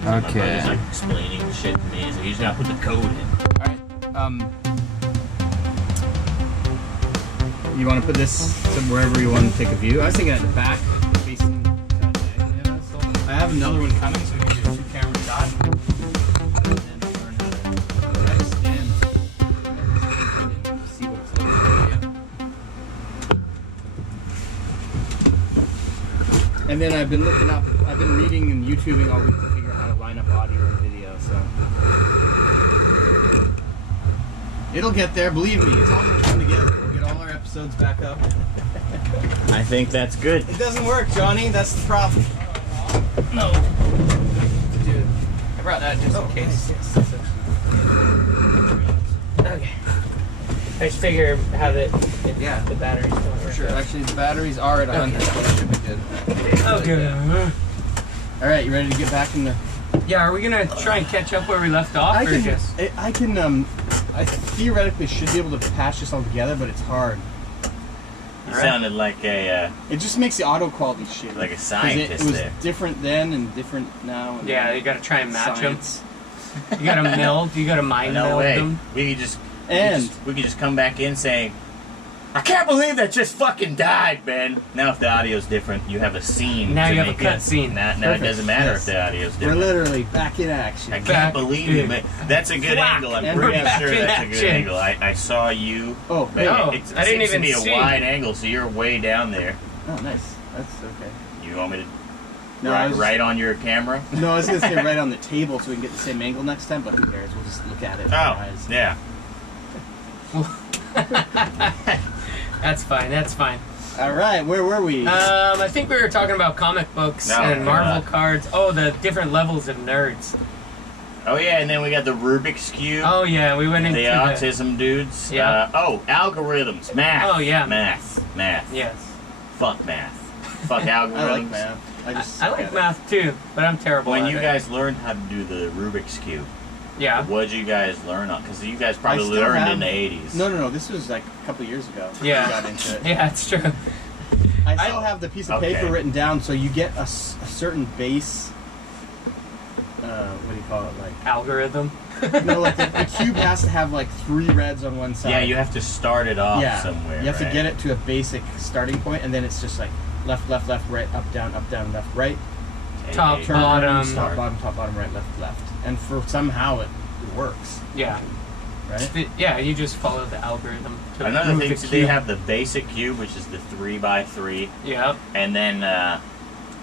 things. And my brother's like explaining shit to me. So you just gotta put the code in. Alright, you want to put this to wherever you want to take a view? I was thinking at the back, facing that way. I have another one coming, so we can do a 2-camera shot. And then learn how to stand and see what it's looking like. And then I've been reading and YouTubing all week to figure out how to line up audio and video, so. It'll get there, believe me, it's all gonna come together. We'll get all our episodes back up. I think that's good. It doesn't work, Johnny, that's the problem. No. Dude, I brought that just in case. Yes. Okay. I just figure have it Yeah. the batteries don't For sure. Actually, the batteries are at 100, so it should be good. Okay. Alright, you ready to get back in the... Yeah, are we gonna try and catch up where we left off, I theoretically should be able to patch this all together, but it's hard. You sounded like a It just makes the auto quality shit. like a scientist it was there. different then and different now. And Yeah, you gotta try and match science. them. You gotta meld. You gotta mind No meld way. them. We could just And we could just come back in saying, I can't believe that just fucking died, Ben. Now if the audio's different, you have a scene. Now to you have a make cut scene. Now it Perfect. doesn't matter Yes. if the audio's we're different. literally back in action. I can't Back believe in. it, but that's a good Whack. angle. I'm And pretty we're back sure in that's a good action. angle. I saw you. Oh, But no, it I didn't seems even to be see. a wide angle, so you're way down there. oh, nice. That's okay. You want me to No, I was right on your camera? No, I was gonna say right on the table so we can get the same angle next time, but who cares? We'll just look at it with our Oh, eyes. yeah. That's fine. That's fine. All right, where were we? I think we were talking about comic books Oh, and Marvel God. cards. Oh, the different levels of nerds. Oh yeah, and then we got the Rubik's Cube. Oh yeah, we went into The autism dudes. Yeah. Algorithms. Math. Oh, yeah. Math. Yes. Fuck math. Fuck algorithms. I like math. I like math too, but I'm terrible When at you it. guys learned how to do the Rubik's Cube, Yeah. what did you guys learn on? Because you guys I probably still learned have- in the 80s. No, this was like a couple years ago. Yeah. I got into it. Yeah, it's true. I still have the piece of paper Okay. written down, so you get a certain base. What do you call it? Like Algorithm. no, like the cube has to have like 3 reds on one side. Yeah, you have to start it off Yeah. somewhere. You have to right? get it to a basic starting point, and then it's just like left, right, up, down, left, right. Top, Turn, bottom. top, bottom, right, left. And for somehow it works, Yeah. right? Yeah, you just follow the algorithm. To Another move thing, the so they cube. have the basic cube, which is the 3x3, Yep. and then man,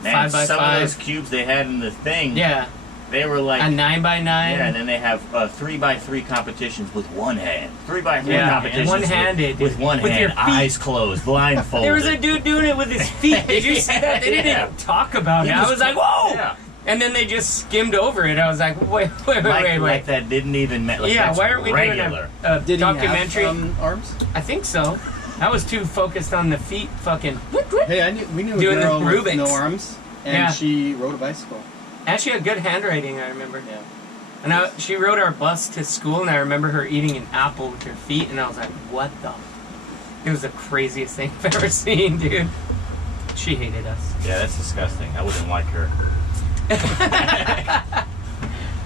5x5. some of those cubes they had in the thing, Yeah. they were like A 9x9. yeah, and then they have 3x3 competitions with one hand, 3x3 Yeah, competitions one-handed, with one with your hand, feet. eyes closed, blindfolded. There was a dude doing it with his feet. Did you see that? They didn't Yeah. even talk about He it. I was like, whoa! Yeah. And then they just skimmed over it. I was like, wait. Like that didn't even like Yeah, that's why aren't we regular. doing a Did documentary? he have arms? I think so. I was too focused on the feet fucking... Hey, we knew a Doing the girl with Rubik's. no arms, and Yeah. she rode a bicycle. And she had good handwriting, I remember. Yeah. And she rode our bus to school, and I remember her eating an apple with her feet, and I was like, what the... It was the craziest thing I've ever seen, dude. She hated us. Yeah, that's disgusting. I wouldn't like her.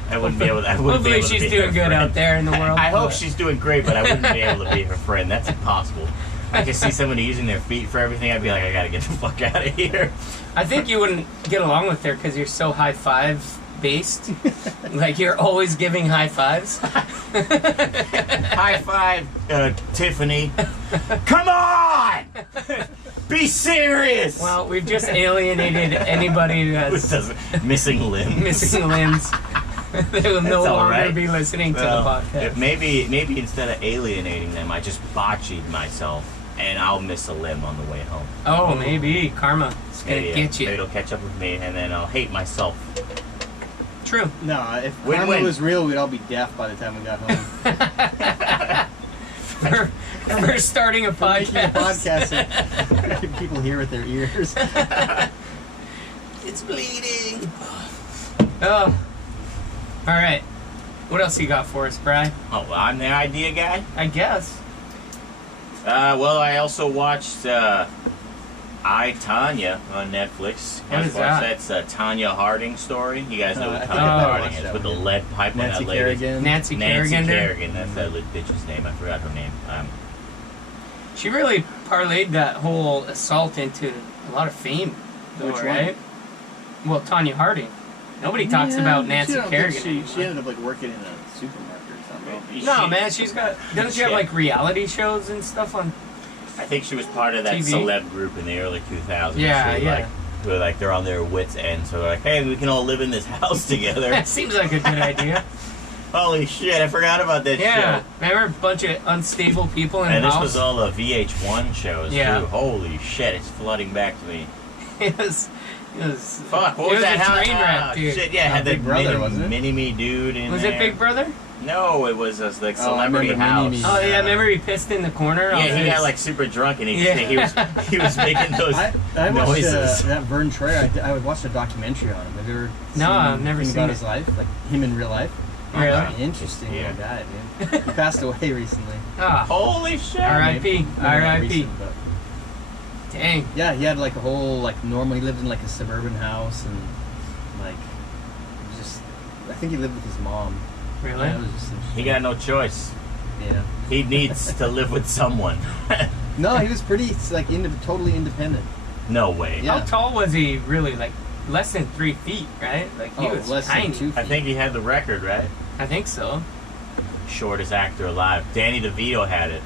I wouldn't be able to. Hopefully she's doing good out there in the world. I hope but- she's doing great, but I wouldn't be able to be her friend. That's impossible. I could see somebody using their feet for everything. I'd be like, I gotta get the fuck out of here. I think you wouldn't get along with her because you're so high five based. Like you're always giving high fives. High five, Tiffany. Come on! Be serious! Well, we've just alienated anybody who Who has doesn't- missing limbs. missing limbs. They will no That's all longer right. be listening to the podcast. Maybe instead of alienating them, I just botchied myself, and I'll miss a limb on the way home. Oh, maybe karma is gonna Maybe, get you. Maybe it'll catch up with me, and then I'll hate myself. True. No, if Win-win. karma was real, we'd all be deaf by the time we got home. For starting a Making a podcast. podcast and people hear with their ears. It's bleeding. Oh. All right. What else you got for us, Bri? Oh, well, I'm the idea guy. I guess. Well, I also watched I, Tanya on Netflix. What is that? That's Tanya Harding story. You guys know I what think Tanya I Harding watched is that with the one. lead pipe Nancy on that lady. Kerrigan. Nancy Nancy Kerrigan. Kerrigan. That's that little bitch's name. I forgot her name. She really parlayed that whole assault into a lot of fame, though, Which one? right? Well, Tanya Harding. Nobody talks about Nancy Kerrigan She anymore. ended up like working in a supermarket or something. No, man, she's got. Doesn't she have like reality shows and stuff on? I think she was part of that TV? celeb group in the early 2000s. Yeah, who, yeah. Like they're on their wits' end, so they're like, hey, we can all live in this house together. That seems like a good idea. Holy shit, I forgot about that Yeah, show. remember a bunch of unstable people in And a this house? was all the VH1 shows, Yeah. too. Holy shit, it's flooding back to me. It was. Fuck, what it was that? a train wreck, dude. Shit, yeah, it had Big that Brother, wasn't it? mini-me dude in Was there. it Big Brother? No, it was like Oh, I Celebrity remember House. Mini-Me. Oh yeah, remember he pissed in the corner? Yeah, he his- got like super drunk and he Yeah. he was making those I watched noises. that Vern Troyer. I watched a documentary on him. Have you ever seen I've never anything seen about it. his life? Like him in real life? Really? Interesting Yeah. little guy, dude. He passed away recently. Ah, Holy shit! R.I.P. Maybe not R.I.P. recent, but- dang. Yeah, he had like a whole like normal. He lived in like a suburban house and like just. I think he lived with his mom. Really? Yeah, it was just interesting. He got no choice. Yeah. He needs to live with someone. No, he was pretty like totally independent. No way. Yeah. How tall was he really? Like less than 3 feet, right? Like he was less tiny. than 2 feet. I think he had the record, right? I think so. Shortest actor alive. Danny DeVito had it.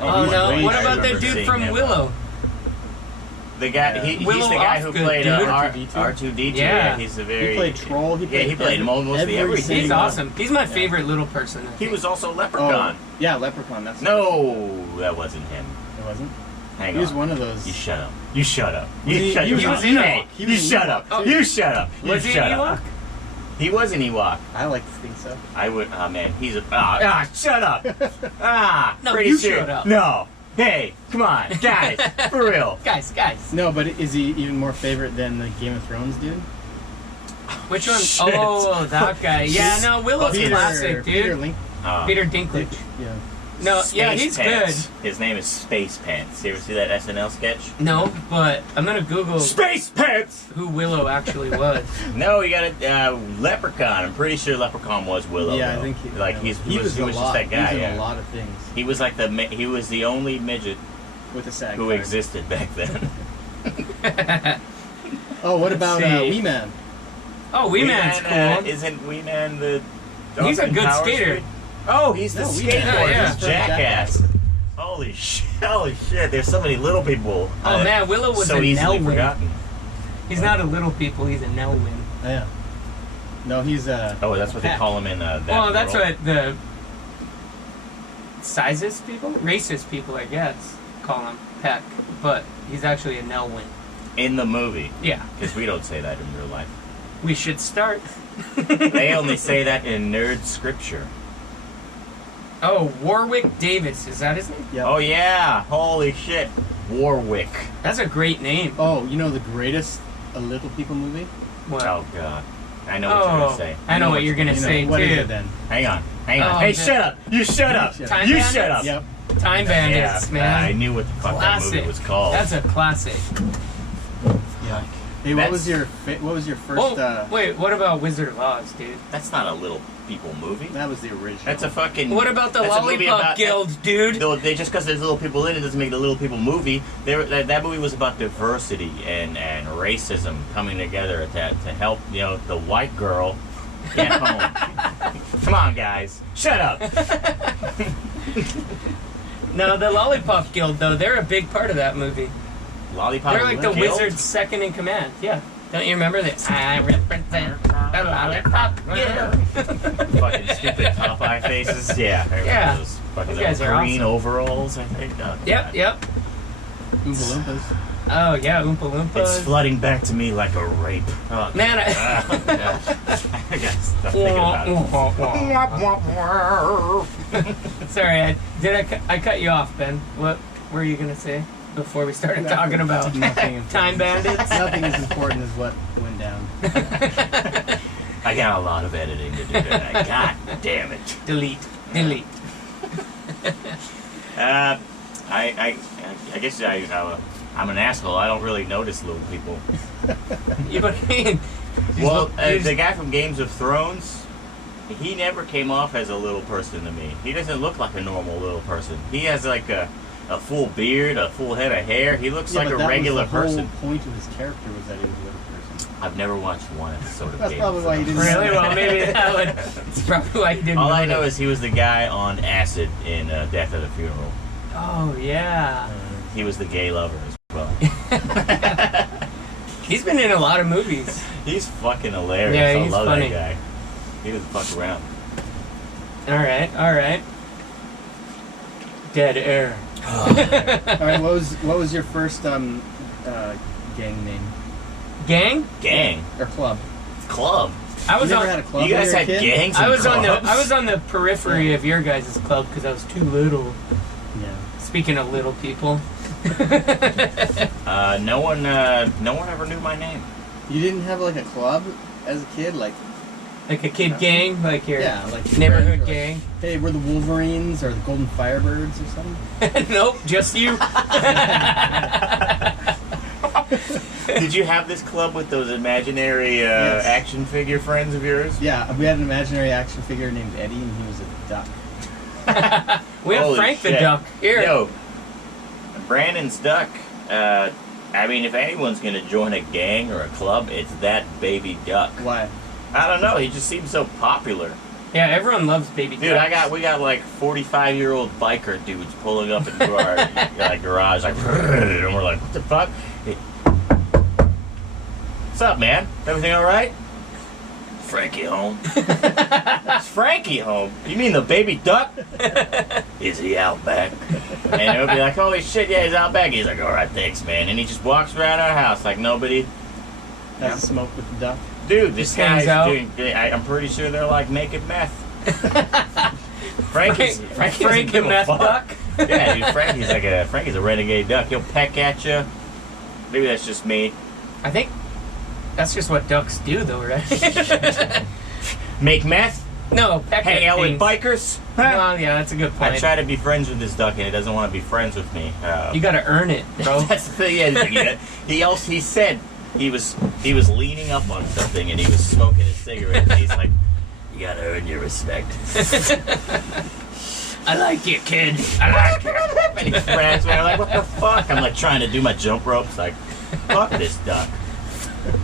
Oh, he's no! way What I about that remember dude seeing from him. Willow? The guy, Yeah. he's Willow the guy who Osgood, played dude. R2D2. R2D2. Yeah. He's a very. He played Troll. He Yeah, he played mostly every everything. He's single- awesome. He's my favorite little person. I He think. was also Leprechaun. Oh, yeah, Leprechaun. That's No, that wasn't him. It wasn't. Hang He on. was one of those. You shut up. You shut up. Was he- shut he was up. in a- Hey, he you was in shut Ewok, up. too. You shut up. You Was he shut an up. Ewok? He was an Ewok. I like to think so. I would. Oh man, he's a. Shut up. No, pretty you sure. shut up. No. Hey, come on, guys, for real. Guys. No, but is he even more favorite than the Game of Thrones dude? Which one? Shit. Oh, that guy. Yeah, no, Willow's Peter- classic, Peter dude. Link. Peter Dinklage. Yeah. No, yeah, Space he's Pants. good. His name is Space Pants. You ever see that SNL sketch? No, but I'm gonna Google Space Pants. who Willow actually was. No, you got a Leprechaun. I'm pretty sure Leprechaun was Willow. Yeah, I though. think like he was just that guy. He was in Yeah, a lot of things he was like he was the only midget with a SAG who card. existed back then. Oh, what Let's about see. Wee Man? Oh, Wee Man's cool. Isn't Wee Man the? He's a Austin good Powers skater. dude? Oh, he's the No, Wee Man. skateboarder. Yeah, He's yeah. Jackass. Holy shit! There's so many little people. Oh man, Willow was so a easily Nelwyn. forgotten. He's not a little people. He's a Nelwyn. Oh, yeah. No, he's Oh, that's what they Peck. call him in that. Well, that's world. what the sizist people, racist people, I guess, call him Peck. But he's actually a Nelwyn. in the movie, Yeah, because we don't say that in real life. we should start. They only say that in nerd scripture. Oh, Warwick Davis. Is that his name? Yeah. Oh yeah! Holy shit! Warwick. That's a great name. Oh, you know the greatest A Little People movie? What? Oh god. I know what you're gonna say. I know what you're gonna You know, say what too. is it then? Hang on. Oh, Hey, the- shut up! You shut up! Time You Bandits? shut up! Yep. Time Bandits, Yeah, man. I knew what the fuck that Classic. movie was called. That's a classic. Yeah. Hey, what was your first? Oh, wait. What about Wizard of Oz, dude? That's not a little people movie. That was the original. That's a fucking. What about the that's a movie Lollipop about- Guild, dude? They just because there's little people in it doesn't make the little people movie. That movie was about diversity and racism coming together to help the white girl get home. Come on, guys, shut up. No, the Lollipop Guild, though, they're a big part of that movie. Lollipop. They're like the Guild? wizard's second in command. Yeah. Don't you remember that? I represent the Lollipop Guild. Fucking stupid Popeye faces. Yeah. I remember Yeah. Those fucking Those guys are green awesome. overalls. I think. Oh, Yep, God. yep. Oompa Loompas. Oh, yeah, Oompa Loompas. It's flooding back to me like a rape. Oh, Man, I... oh, gosh. I gotta stop thinking about it. Sorry, I cut you off, Ben. What were you gonna say before we started talking about Nothing Time Bandits? Nothing as important as what went down. I got a lot of editing to do tonight. God damn it. Delete. I guess I'm an asshole. I don't really notice little people. You know what I mean? Well, the guy from Games of Thrones, he never came off as a little person to me. He doesn't look like a normal little person. He has like a full beard, a full head of hair. He looks like a regular person. The whole point of his character was that he was a little person. I've never watched one episode of That's Games probably of why he Thrones. didn't. Really? Well, maybe that would. It's probably why he didn't. All I know notice. is he was the guy on acid in Death at a Funeral. Oh yeah. He was the gay lover as well. He's been in a lot of movies. He's fucking hilarious. Yeah, I he's love funny. that guy. He doesn't fuck around. All right. Dead air. All right, what was your first gang name Gang? Gang. or club? Club. I was You never on. had a club You when guys were a had kid? gangs and I was clubs? on the periphery of your guys' club because I was too little. Yeah. Speaking of little people. No one ever knew my name. You didn't have like a club as a kid, like Like a kid gang, like your like neighborhood friends, or gang. Like, hey, we're the Wolverines or the Golden Firebirds or something. Nope, just you. Did you have this club with those imaginary Yes. action figure friends of yours? Yeah, we had an imaginary action figure named Eddie, and he was a duck. We have Holy Frank the shit. Duck here. Yo, Brandon's duck. I mean, if anyone's gonna join a gang or a club, it's that baby duck. Why? I don't know. He just seems so popular. Yeah, everyone loves baby Dude, ducks. we got like 45-year-old biker dudes pulling up into our garage, like, and we're like, what the fuck? Hey, what's up, man? Everything all right? Frankie home? Is Frankie home? You mean the baby duck? Is he out back? And it'll be like, holy shit, yeah, he's out back. He's like, all right, thanks, man. And he just walks around our house like nobody. Has a smoke with the duck. Dude, this Just hangs guy's out. doing. I'm pretty sure they're like naked meth. Frank Frank the meth duck. Yeah, dude, Frankie's a renegade duck. He'll peck at you. Maybe that's just me. I think that's just what ducks do, though, right? Make meth? No, peck Hang at out with things. bikers? Well, yeah, that's a good point. I try to be friends with this duck, and he doesn't want to be friends with me. You gotta earn it, bro. That's the thing. Yeah, he said he was leaning up on something, and he was smoking a cigarette, and he's like, "You gotta earn your respect." I like you, kid. I like you. And he's friends with me. I'm like, what the fuck? I'm like trying to do my jump ropes. Like, fuck this duck.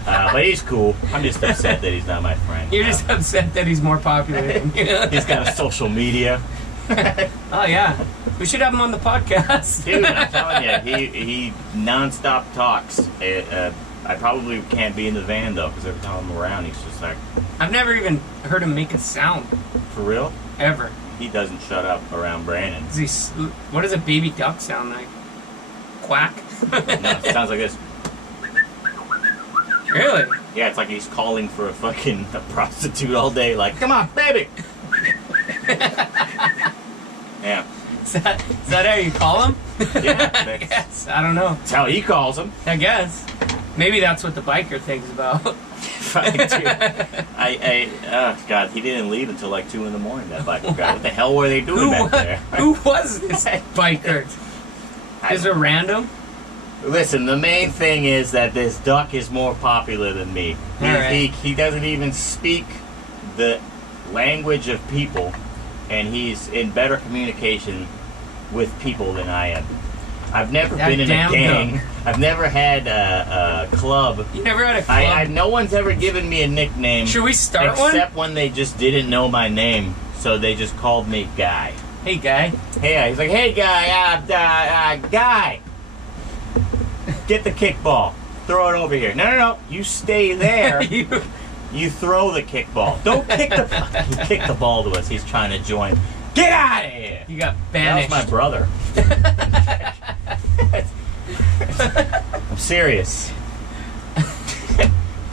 But he's cool. I'm just upset that he's not my friend. You're just upset that he's more popular than you. He's got a social media. Oh, yeah. We should have him on the podcast. Dude, I'm telling you, he nonstop talks. I probably can't be in the van, though, because every time I'm around, he's just like, I've never even heard him make a sound, for real? ever. He doesn't shut up around Brandon. What does a baby duck sound like? Quack? No, it sounds like this. Really? Yeah, it's like he's calling for a prostitute all day, like, come on, baby! Yeah. Is that how you call him? Yeah, I that's, guess. I don't know. that's how he calls him. I guess. Maybe that's what the biker thinks about. God, he didn't leave until like 2 in the morning, that biker guy. What the hell were they doing back there? Who was this biker? Is it random? Listen, the main thing is that this duck is more popular than me. Alright. He doesn't even speak the language of people, and he's in better communication with people than I am. I've never That been in a damn gang. duck. I've never had a club. You never had a club? No one's ever given me a nickname. Should we start one? Except when they just didn't know my name, so they just called me Guy. Hey, guy. Hey, he's like, hey, Guy, Guy. Get the kickball. Throw it over here. No. You stay there. You throw the kickball. Don't kick the... He kicked the ball to us. He's trying to join. Get out of here. You got That banished. was my brother. I'm serious.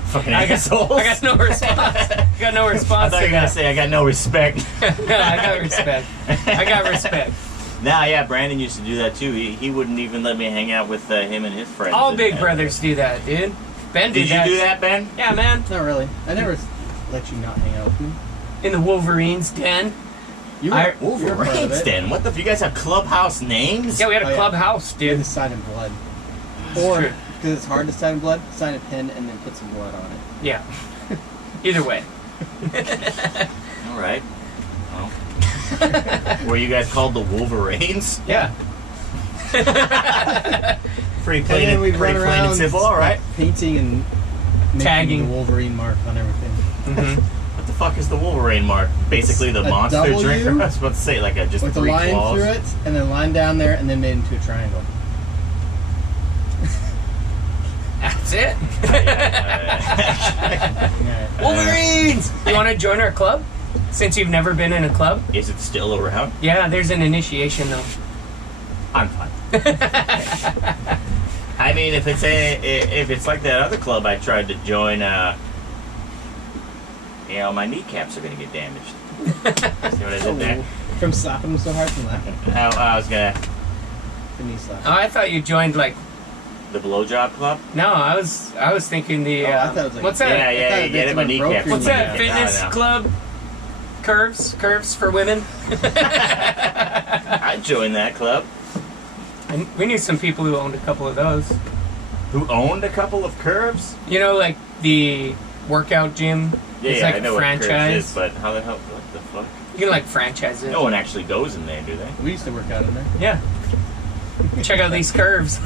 Fucking assholes. I got no response. I got no I response thought to you were going to that. say I got no respect. No, I got respect. I got respect. Nah, yeah, Brandon used to do that too. He wouldn't even let me hang out with him and his friends. All And- big brothers do that, dude. Ben Did you that. do that, Ben? Yeah, man. Not really. I never let you not hang out with me. In the Wolverines den. You I- you were part of Wolverines, it. then. What the? You guys have clubhouse names? Yeah, we had Oh, a yeah. clubhouse, You're dude. the sign in blood. Or, true. because it's hard to sign blood, sign a pen and then put some blood on it. Yeah. Either way. All right. Well, were you guys called the Wolverines? Yeah. Pretty And plain then and, we pretty run plain around and simple. All right. painting and making Tagging. the Wolverine mark on everything. Mm-hmm. What the fuck is the Wolverine mark? Basically, the a monster W drinker. I was about to say like just With a 3 line claws. through it, and then a line down there, and then made into a triangle. That's it. Yeah. Wolverines! You want to join our club? Since you've never been in a club? Is it still around? Yeah, there's an initiation though. I'm fine. I mean, if it's like that other club I tried to join, my kneecaps are gonna get damaged. See what I did there? From slapping him so hard from laughing. I was gonna The knee slap. Oh, I thought you joined like. the blowjob club. No, I was thinking the. Oh, I thought it was like- what's that? Yeah, thought you get that's it, my what broke kneecaps. your What's knee. that? Yeah, Fitness I know. club? Curves for women. I'd join that club. And we knew some people who owned a couple of those. Who owned a couple of curves? You know, like the workout gym. It's like I know a what curves franchise. is, but how the hell? What the fuck? You can like franchise it. No one actually goes in there, do they? We used to work out in there. Yeah. Check out these curves.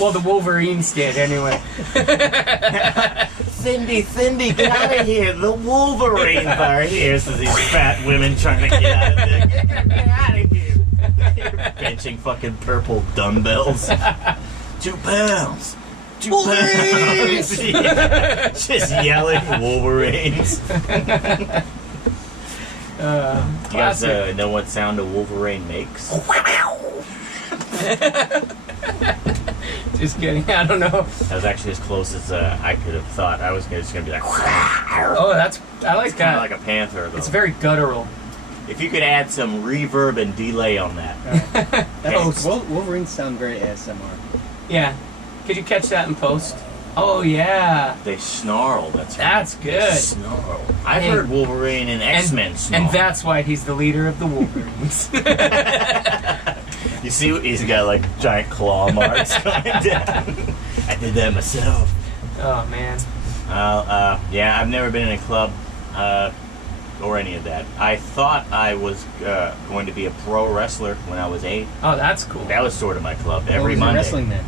Well, the Wolverines did anyway. Cindy, get out of here! The Wolverines are here. So these fat women trying to get out of there. Get out of here! You're benching fucking purple dumbbells. 2 pounds. 2 Wolverines! pounds. Yeah. Just yelling Wolverines. You guys Classic. know what sound a Wolverine makes? Just kidding. I don't know. That was actually as close as I could have thought. I was just gonna be like, Oh, I like kind that. of like a panther. Though. It's very guttural. If you could add some reverb and delay on that. Post. Wolverines sound very ASMR. Yeah. Could you catch that in post? Oh yeah. They snarl. That's right. That's They good. snarl. I've Hey. heard Wolverine and X-Men snarl. And that's why he's the leader of the Wolverines. You see, he's got like giant claw marks going down. I did that myself. Oh man. Yeah, I've never been in a club or any of that. I thought I was going to be a pro wrestler when I was 8. Oh, that's cool. That was sort of my club What every was your Monday. wrestling then?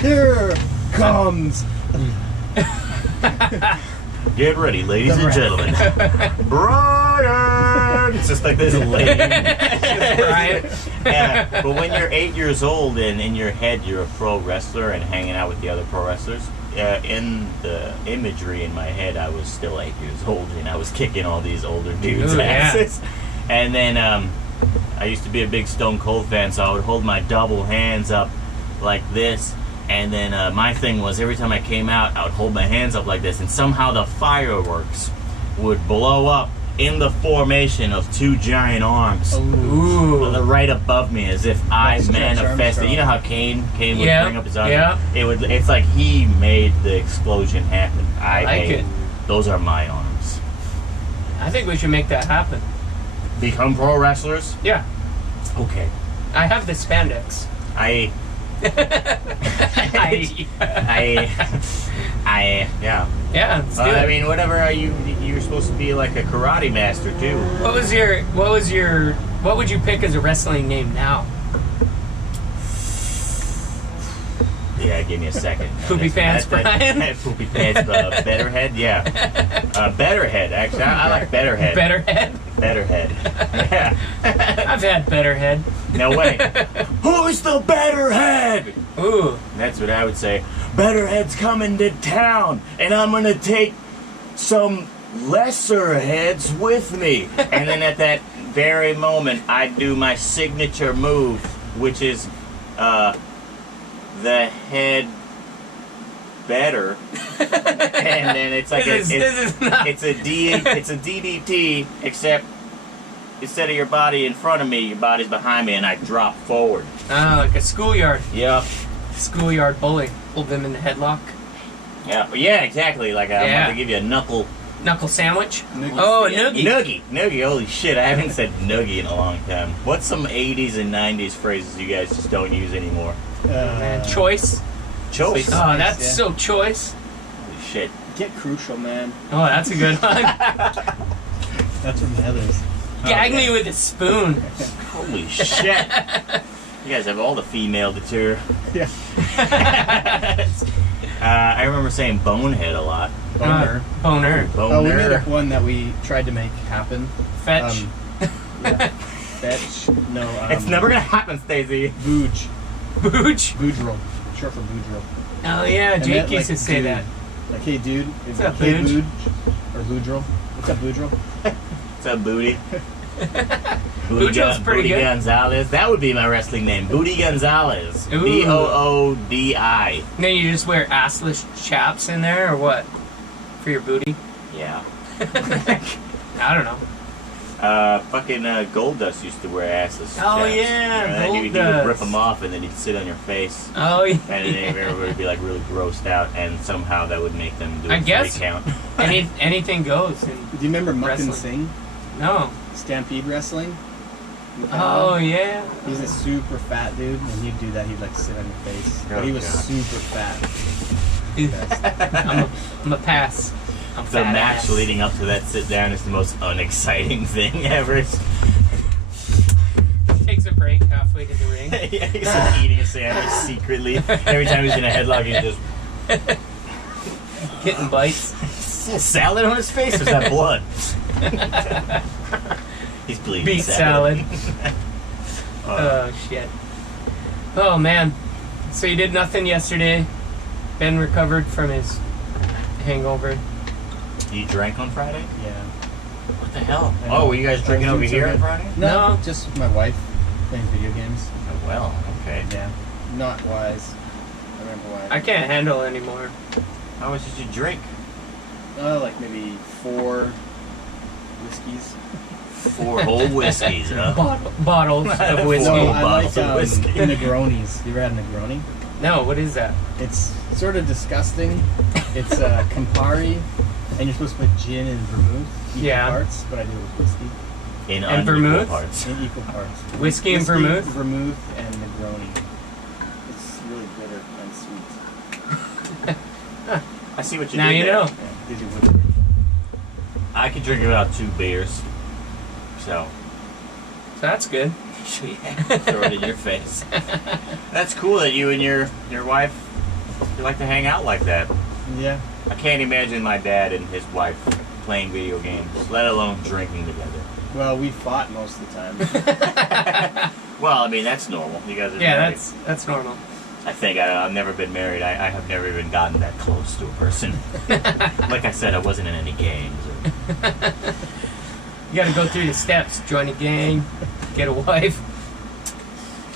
Here comes. Get ready, ladies The and ref. gentlemen. Brian! It's just like this lame. Brian. Yeah, but when you're 8 years old and in your head you're a pro wrestler and hanging out with the other pro wrestlers, in the imagery in my head I was still 8 years old and I was kicking all these older dudes' Ooh, yeah. asses. And then I used to be a big Stone Cold fan, so I would hold my double hands up like this. And then my thing was every time I came out, I would hold my hands up like this, and somehow the fireworks would blow up in the formation of 2 giant arms. Ooh. Right above me, as if I Stretch manifested. Armstrong. You know how Kane would Yeah, bring up his arms. yeah. It's like he made the explosion happen. I like made, it. Those are my arms. I think we should make that happen. Become pro wrestlers. Yeah. Okay. I have the spandex. I yeah. Yeah, let's do it. I mean, whatever. You're supposed to be like a karate master too. What would you pick as a wrestling name now? Yeah, give me a second. Poopy Pants Brian? Poopy Pants, Betterhead. Yeah, Betterhead. Actually, I like Betterhead. Betterhead? Betterhead. Yeah. I've had Betterhead. No way. Who's the Betterhead? Ooh. That's what I would say. Betterhead's coming to town, and I'm gonna take some lesser heads with me. And then at that very moment, I do my signature move, which is the head better. And then it's like This is not. it's a DDT, except instead of your body in front of me, your body's behind me, and I drop forward. Like a schoolyard. Yep. Schoolyard bully. Hold them in the headlock. Yeah, exactly. Like I'm Yeah. going to give you a knuckle Knuckle sandwich? Noogie. Oh, Yeah, noogie. Noogie, holy shit, I haven't said noogie in a long time. What's some 80s and 90s phrases you guys just don't use anymore? Man, choice. Choice. Oh, that's yeah. so choice. Holy shit. Get crucial, man. Oh, that's a good one. That's from the others. Gag yeah. me with a spoon. Holy shit. You guys have all the female deter. Yeah. I remember saying bonehead a lot. Boner. Boner. Oh, we made Boner. one that we tried to make happen. Fetch. Yeah. Fetch. No. It's never gonna happen, Stacey. Booj. Booch. Boodril. Short for boodril. Oh, yeah, And Jake that, used to like, say dude. that. Like, hey, dude. What's up, hey, Booj? Or boodril. What's up, boodril? What's up, Booty? Boudreaux's pretty Booty good. Gonzalez. That would be my wrestling name. Booty Gonzalez. Ooh. Boodi. Then you just wear assless chaps in there, or what? For your booty? Yeah. I don't know. Fucking Goldust used to wear assless. Oh, chaps. yeah, And then he would Goldust. rip them off, and then he'd sit on your face. Oh, yeah. And then everybody would be like really grossed out, and somehow that would make them do I a guess. 3 count. Anything goes. And Do you remember Muck and Wrestling. Sing? no. Stampede Wrestling? Oh, yeah. He's a super fat dude, and he'd do that. He'd like sit on your face. Oh, But he was God. super fat. I'm a pass. I'm The fat match ass. leading up to that sit down is the most unexciting thing ever. Takes a break halfway to the ring. Yeah, he's like eating a sandwich secretly. Every time he's in a headlock, he's just Getting bites. salad on his face. Or is that blood? He's bleeding. Beet salad. Uh, Oh, shit. Oh, man. So you did nothing yesterday. Ben recovered from his hangover. you drank on Friday? Yeah. What the hell? I know. Oh, were you guys drinking I was over doing here on so Friday? No. Just with my wife playing video games. Oh, well, okay. Yeah. Not wise. I remember why. I can't handle anymore. How much did you drink? Like maybe 4 whiskeys. 4 whole whiskeys, huh? Bottles of whiskey. Four No, I like bottles of whiskey. Negronis. You ever had a Negroni? No, what is that? It's sort of disgusting. It's Campari, and you're supposed to put gin and vermouth equal Yeah. parts, but I do it with whiskey In And unequal vermouth? parts. in equal parts. Whiskey and vermouth? Vermouth and Negroni. It's really bitter and sweet. I see what you Now did you there. know. Yeah, these are really I could drink about 2 beers. So, So that's good. throw it in your face. That's cool that you and your wife, you like to hang out like that. Yeah. I can't imagine my dad and his wife playing video games, let alone drinking together. Well, we fought most of the time. Well, I mean, that's normal. You guys are Yeah, married. that's normal. I think I've never been married. I have never even gotten that close to a person. Like I said, I wasn't in any gangs. You gotta go through the steps. Join a gang, get a wife,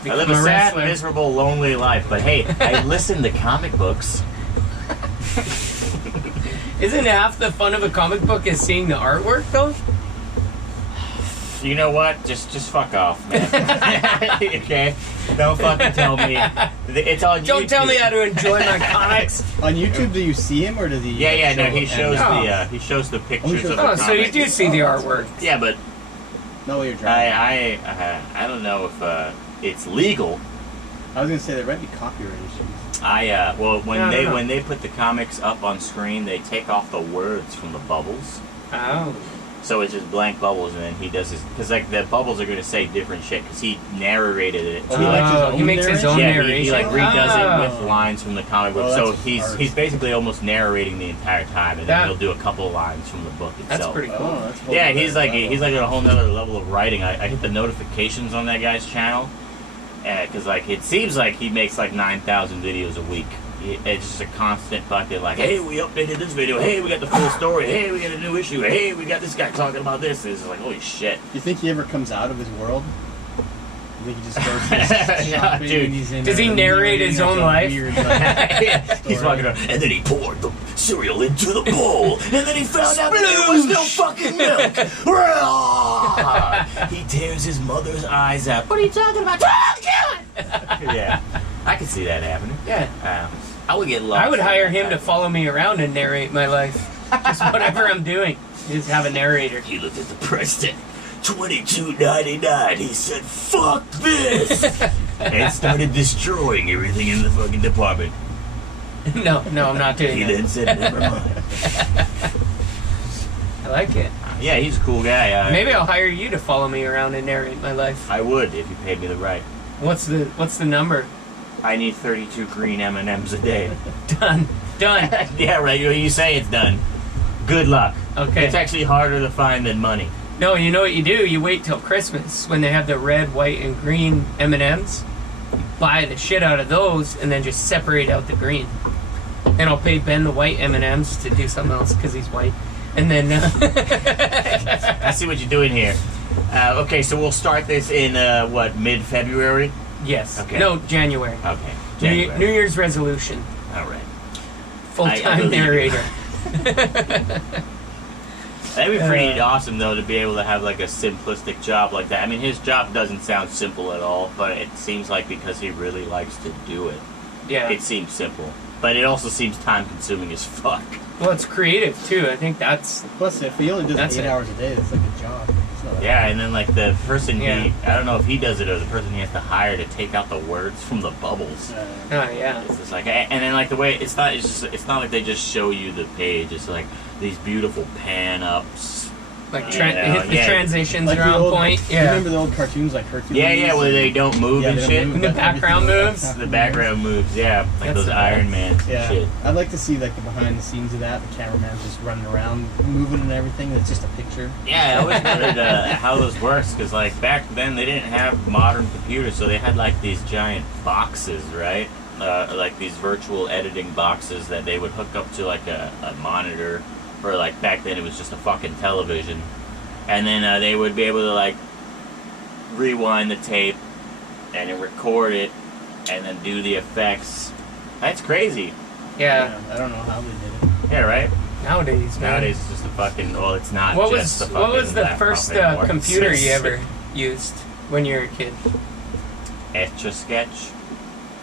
I become live a sad, wrestler. miserable, lonely life. But hey, I listen to comic books. Isn't half the fun of a comic book is seeing the artwork, though? You know what? Just fuck off, man. Okay? Don't fucking tell me. It's on YouTube. Don't tell me how to enjoy my comics. On YouTube, do you see him or does he? Yeah, no, he show shows the pictures shows of the- the Oh, so you comics. do see the artwork. Yeah, but No, you're driving. I don't know if it's legal. I was gonna say there might be copyright issues. Well, No, no. when they put the comics up on screen, they take off the words from the bubbles. Oh. So it's just blank bubbles, and then he does his, because like the bubbles are going to say different shit, because he narrated it. Oh, he likes his own he makes his own Yeah, narration. he like redoes it Oh. with lines from the comic book. Oh, So that's he's hard. he's basically almost narrating the entire time, and That- then he'll do a couple of lines from the book itself. That's pretty cool. Oh, that's a whole Yeah, other he's like level. at a whole nother level of writing. I hit the notifications on that guy's channel, because like it seems like he makes like 9,000 videos a week. It's just a constant fucking like, hey, we updated this video. Hey, we got the full story. Hey, we got a new issue. Hey, we got this guy talking about this. It's like, holy shit. Do you think he ever comes out of his world? You think he just goes to his Yeah, shopping dude. and he's in Does he a narrate his like own a life? weird, like, He's story? walking around, and then he poured the cereal into the bowl, and then he found out that there was no fucking milk. He tears his mother's eyes out. What are you talking about? Oh, kill it! Yeah, I could see that happening. Yeah. I would get lost. I would hire him to follow me around and narrate my life. Just whatever I'm doing. You just have a narrator. He looked at the price tag. $22.99. He said, "Fuck this," and started destroying everything in the fucking department. No, I'm not doing He that. then said, "Never mind." I like it. Yeah, he's a cool guy. Maybe I'll hire you to follow me around and narrate my life. I would if you paid me the right. What's the number? I need 32 green M&Ms a day. Done. Yeah, right. You say it's done. Good luck. Okay. It's actually harder to find than money. No, you know what you do? You wait till Christmas when they have the red, white, and green M&Ms. Buy the shit out of those and then just separate out the green. And I'll pay Ben the white M&Ms to do something else because he's white. And then... I see what you're doing here. Okay, so we'll start this in, mid-February? Yes. Okay. No, January. Okay. New January. Year's resolution. All right. I Full-time believe you. narrator. That'd be pretty awesome, though, to be able to have, like, a simplistic job like that. I mean, his job doesn't sound simple at all, but it seems like because he really likes to do it, Yeah. it seems simple. But it also seems time-consuming as fuck. Well, it's creative, too. I think that's... Plus, if he only does That's 8 it. hours a day, it's like a job. It's not Yeah, and then, like, the person Yeah. I don't know if he does it or the person he has to hire to take out the words from the bubbles. Oh, yeah. It's just like, and then like the way it's not like they just show you the page. It's like these beautiful pan ups. Like, Yeah, the yeah. transitions Like are the on old, point. You Yeah. remember the old cartoons like Hercules? Yeah, where they don't move Yeah, and they don't shit. move, And the but background everything moves? else The background moves, yeah, like That's those the Iron best. Man Yeah, shit. I'd like to see like the behind the scenes of that. The cameraman's just running around, moving and everything. That's just a picture. Yeah, I always wondered how those works because like back then they didn't have modern computers, so they had like these giant boxes, right? Like these virtual editing boxes that they would hook up to like a monitor, or like back then it was just a fucking television, and then they would be able to like rewind the tape and then record it and then do the effects. That's crazy. Yeah. I don't know how they did it. Yeah, right? Nowadays, man. Nowadays it's just a fucking, well, it's not What just was a fucking what was the laptop first anymore. computer It's you just ever used when you were a kid? Etch-a-Sketch.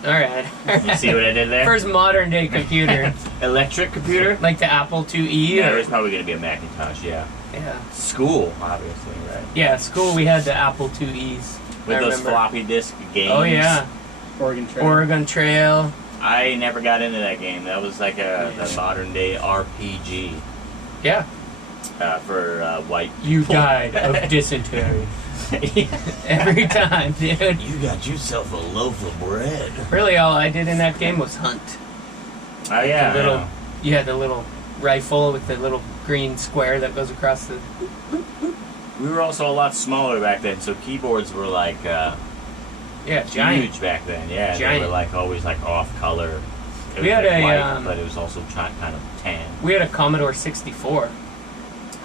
All right. You see what I did there? First modern day computer, Electric computer? like the Apple IIe. Yeah, it or, was probably going to be a Macintosh, yeah. yeah. School, obviously, right? Yeah. School. We had the Apple IIes. With I those remember. floppy disk games. Oh yeah. Oregon Trail. Oregon Trail. I never got into that game. That was like a modern day RPG Yeah. for white You people. died of dysentery every time, dude. You got yourself a loaf of bread. Really, all I did in that game was hunt. Oh, yeah. The little, yeah. you had the little rifle with the little green square that goes across the. We were also a lot smaller back then, so keyboards were like Yeah, giant. huge back then. Yeah, they Giant. were like always like off color. It We was had like a, white, but it was also kind of tan. We had a Commodore 64. I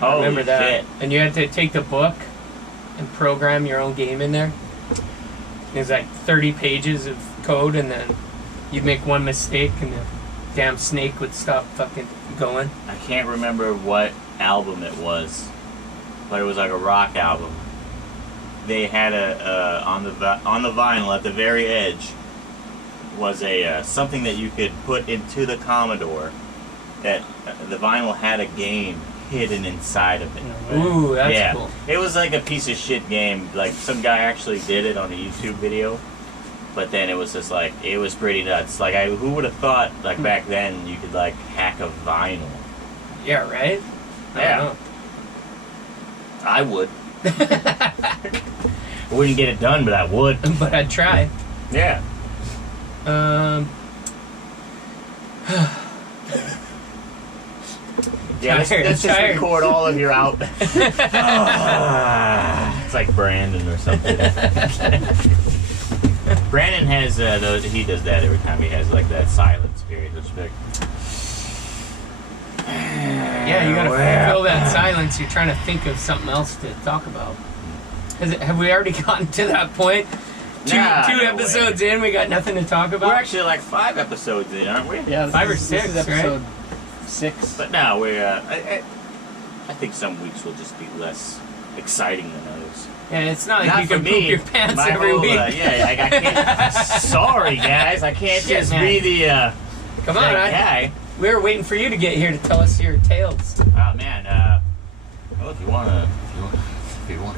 Holy remember that. shit. And you had to take the book and program your own game in there. It was like 30 pages of code, and then you'd make one mistake, and the damn snake would stop fucking going. I can't remember what album it was, but it was like a rock album. They had a on the vinyl at the very edge was a something that you could put into the Commodore. That the vinyl had a game hidden inside of it. Ooh, that's yeah, cool. it was like a piece of shit game. Like some guy actually did it on a YouTube video, but then it was just like it was pretty nuts. Like who would have thought like back then you could like hack a vinyl? Yeah, right? Yeah. I would. I wouldn't get it done, but I would. But I'd try. Yeah. Yeah, let's just tired. record all of your out. It's like Brandon or something. Brandon has he does that every time he has like that silence period. Which like, Yeah, you gotta fill that silence. You're trying to think of something else to talk about. Have we already gotten to that point? Two no episodes in, we got nothing to talk about? We're actually like 5 episodes in, aren't we? Yeah, this 5 or is- 6, this is episode 6. But no, we're. I think some weeks will just be less exciting than others. Yeah, it's not like Not you for can me. poop your pants My every whole, week. yeah, I can't. Sorry, guys, I can't Shit, just man. be the Come on, that I guy. We were waiting for you to get here to tell us your tales. Oh man, well, if you want a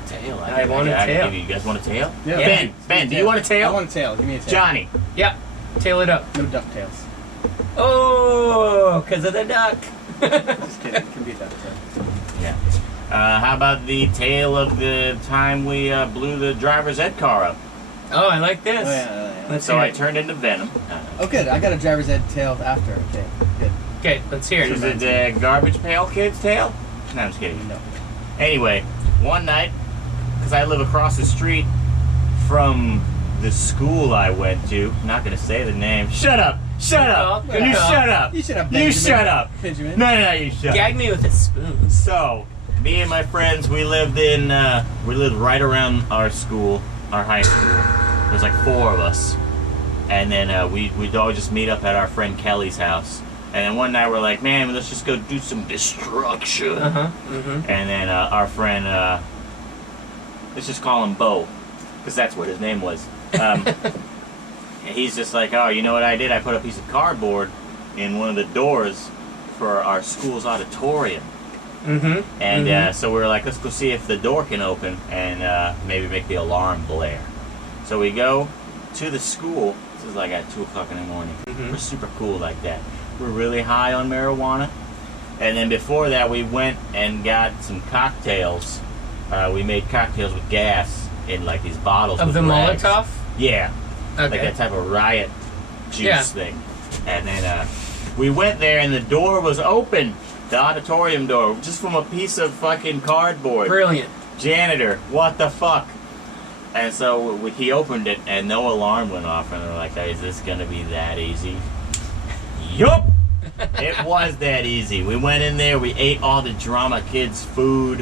tail, I want a tail. You guys want a tail? Yeah. Ben, do you want a tail? I want a tail. Give me a tail. Johnny. Yeah, tail it up. No duck tails. Oh, because of the duck. Just kidding. It can be a duck tail. Yeah. How about the tale of the time we blew the driver's ed car up? Oh, I like this. Oh, yeah. Let's So hear I it. turned into Venom. Oh, good. I got a driver's ed tail after. Okay, good. Okay, let's hear Is it. it the garbage pail kid's tail? No, I'm just kidding. No. Anyway, one night, because I live across the street from the school I went to, I'm not going to say the name. Shut up! Shut up! Good You call. shut up! You shut up, You Benjamin. shut up! Benjamin. No, you shut up. Gag me with a spoon. So, me and my friends, we lived right around our school, our high school. There's like 4 of us. And then we'd all just meet up at our friend Kelly's house. And then one night we're like, man, let's just go do some destruction. And then our friend, let's just call him Bo, because that's what his name was. And he's just like, oh, you know what I did? I put a piece of cardboard in one of the doors for our school's auditorium. And so we were like, let's go see if the door can open and maybe make the alarm blare. So we go to the school. This is like at 2 o'clock in the morning. We're super cool like that. We're really high on marijuana. And then before that, we went and got some cocktails. We made cocktails with gas in like these bottles Of with the rags. Molotov? Yeah. Okay. Like that type of riot juice Yeah. thing. And then we went there and the door was open. The auditorium door, just from a piece of fucking cardboard. Brilliant. Janitor, what the fuck? And so he opened it and no alarm went off, and they're like, hey, is this gonna be that easy? Yup! It was that easy. We went in there, we ate all the drama kids' food.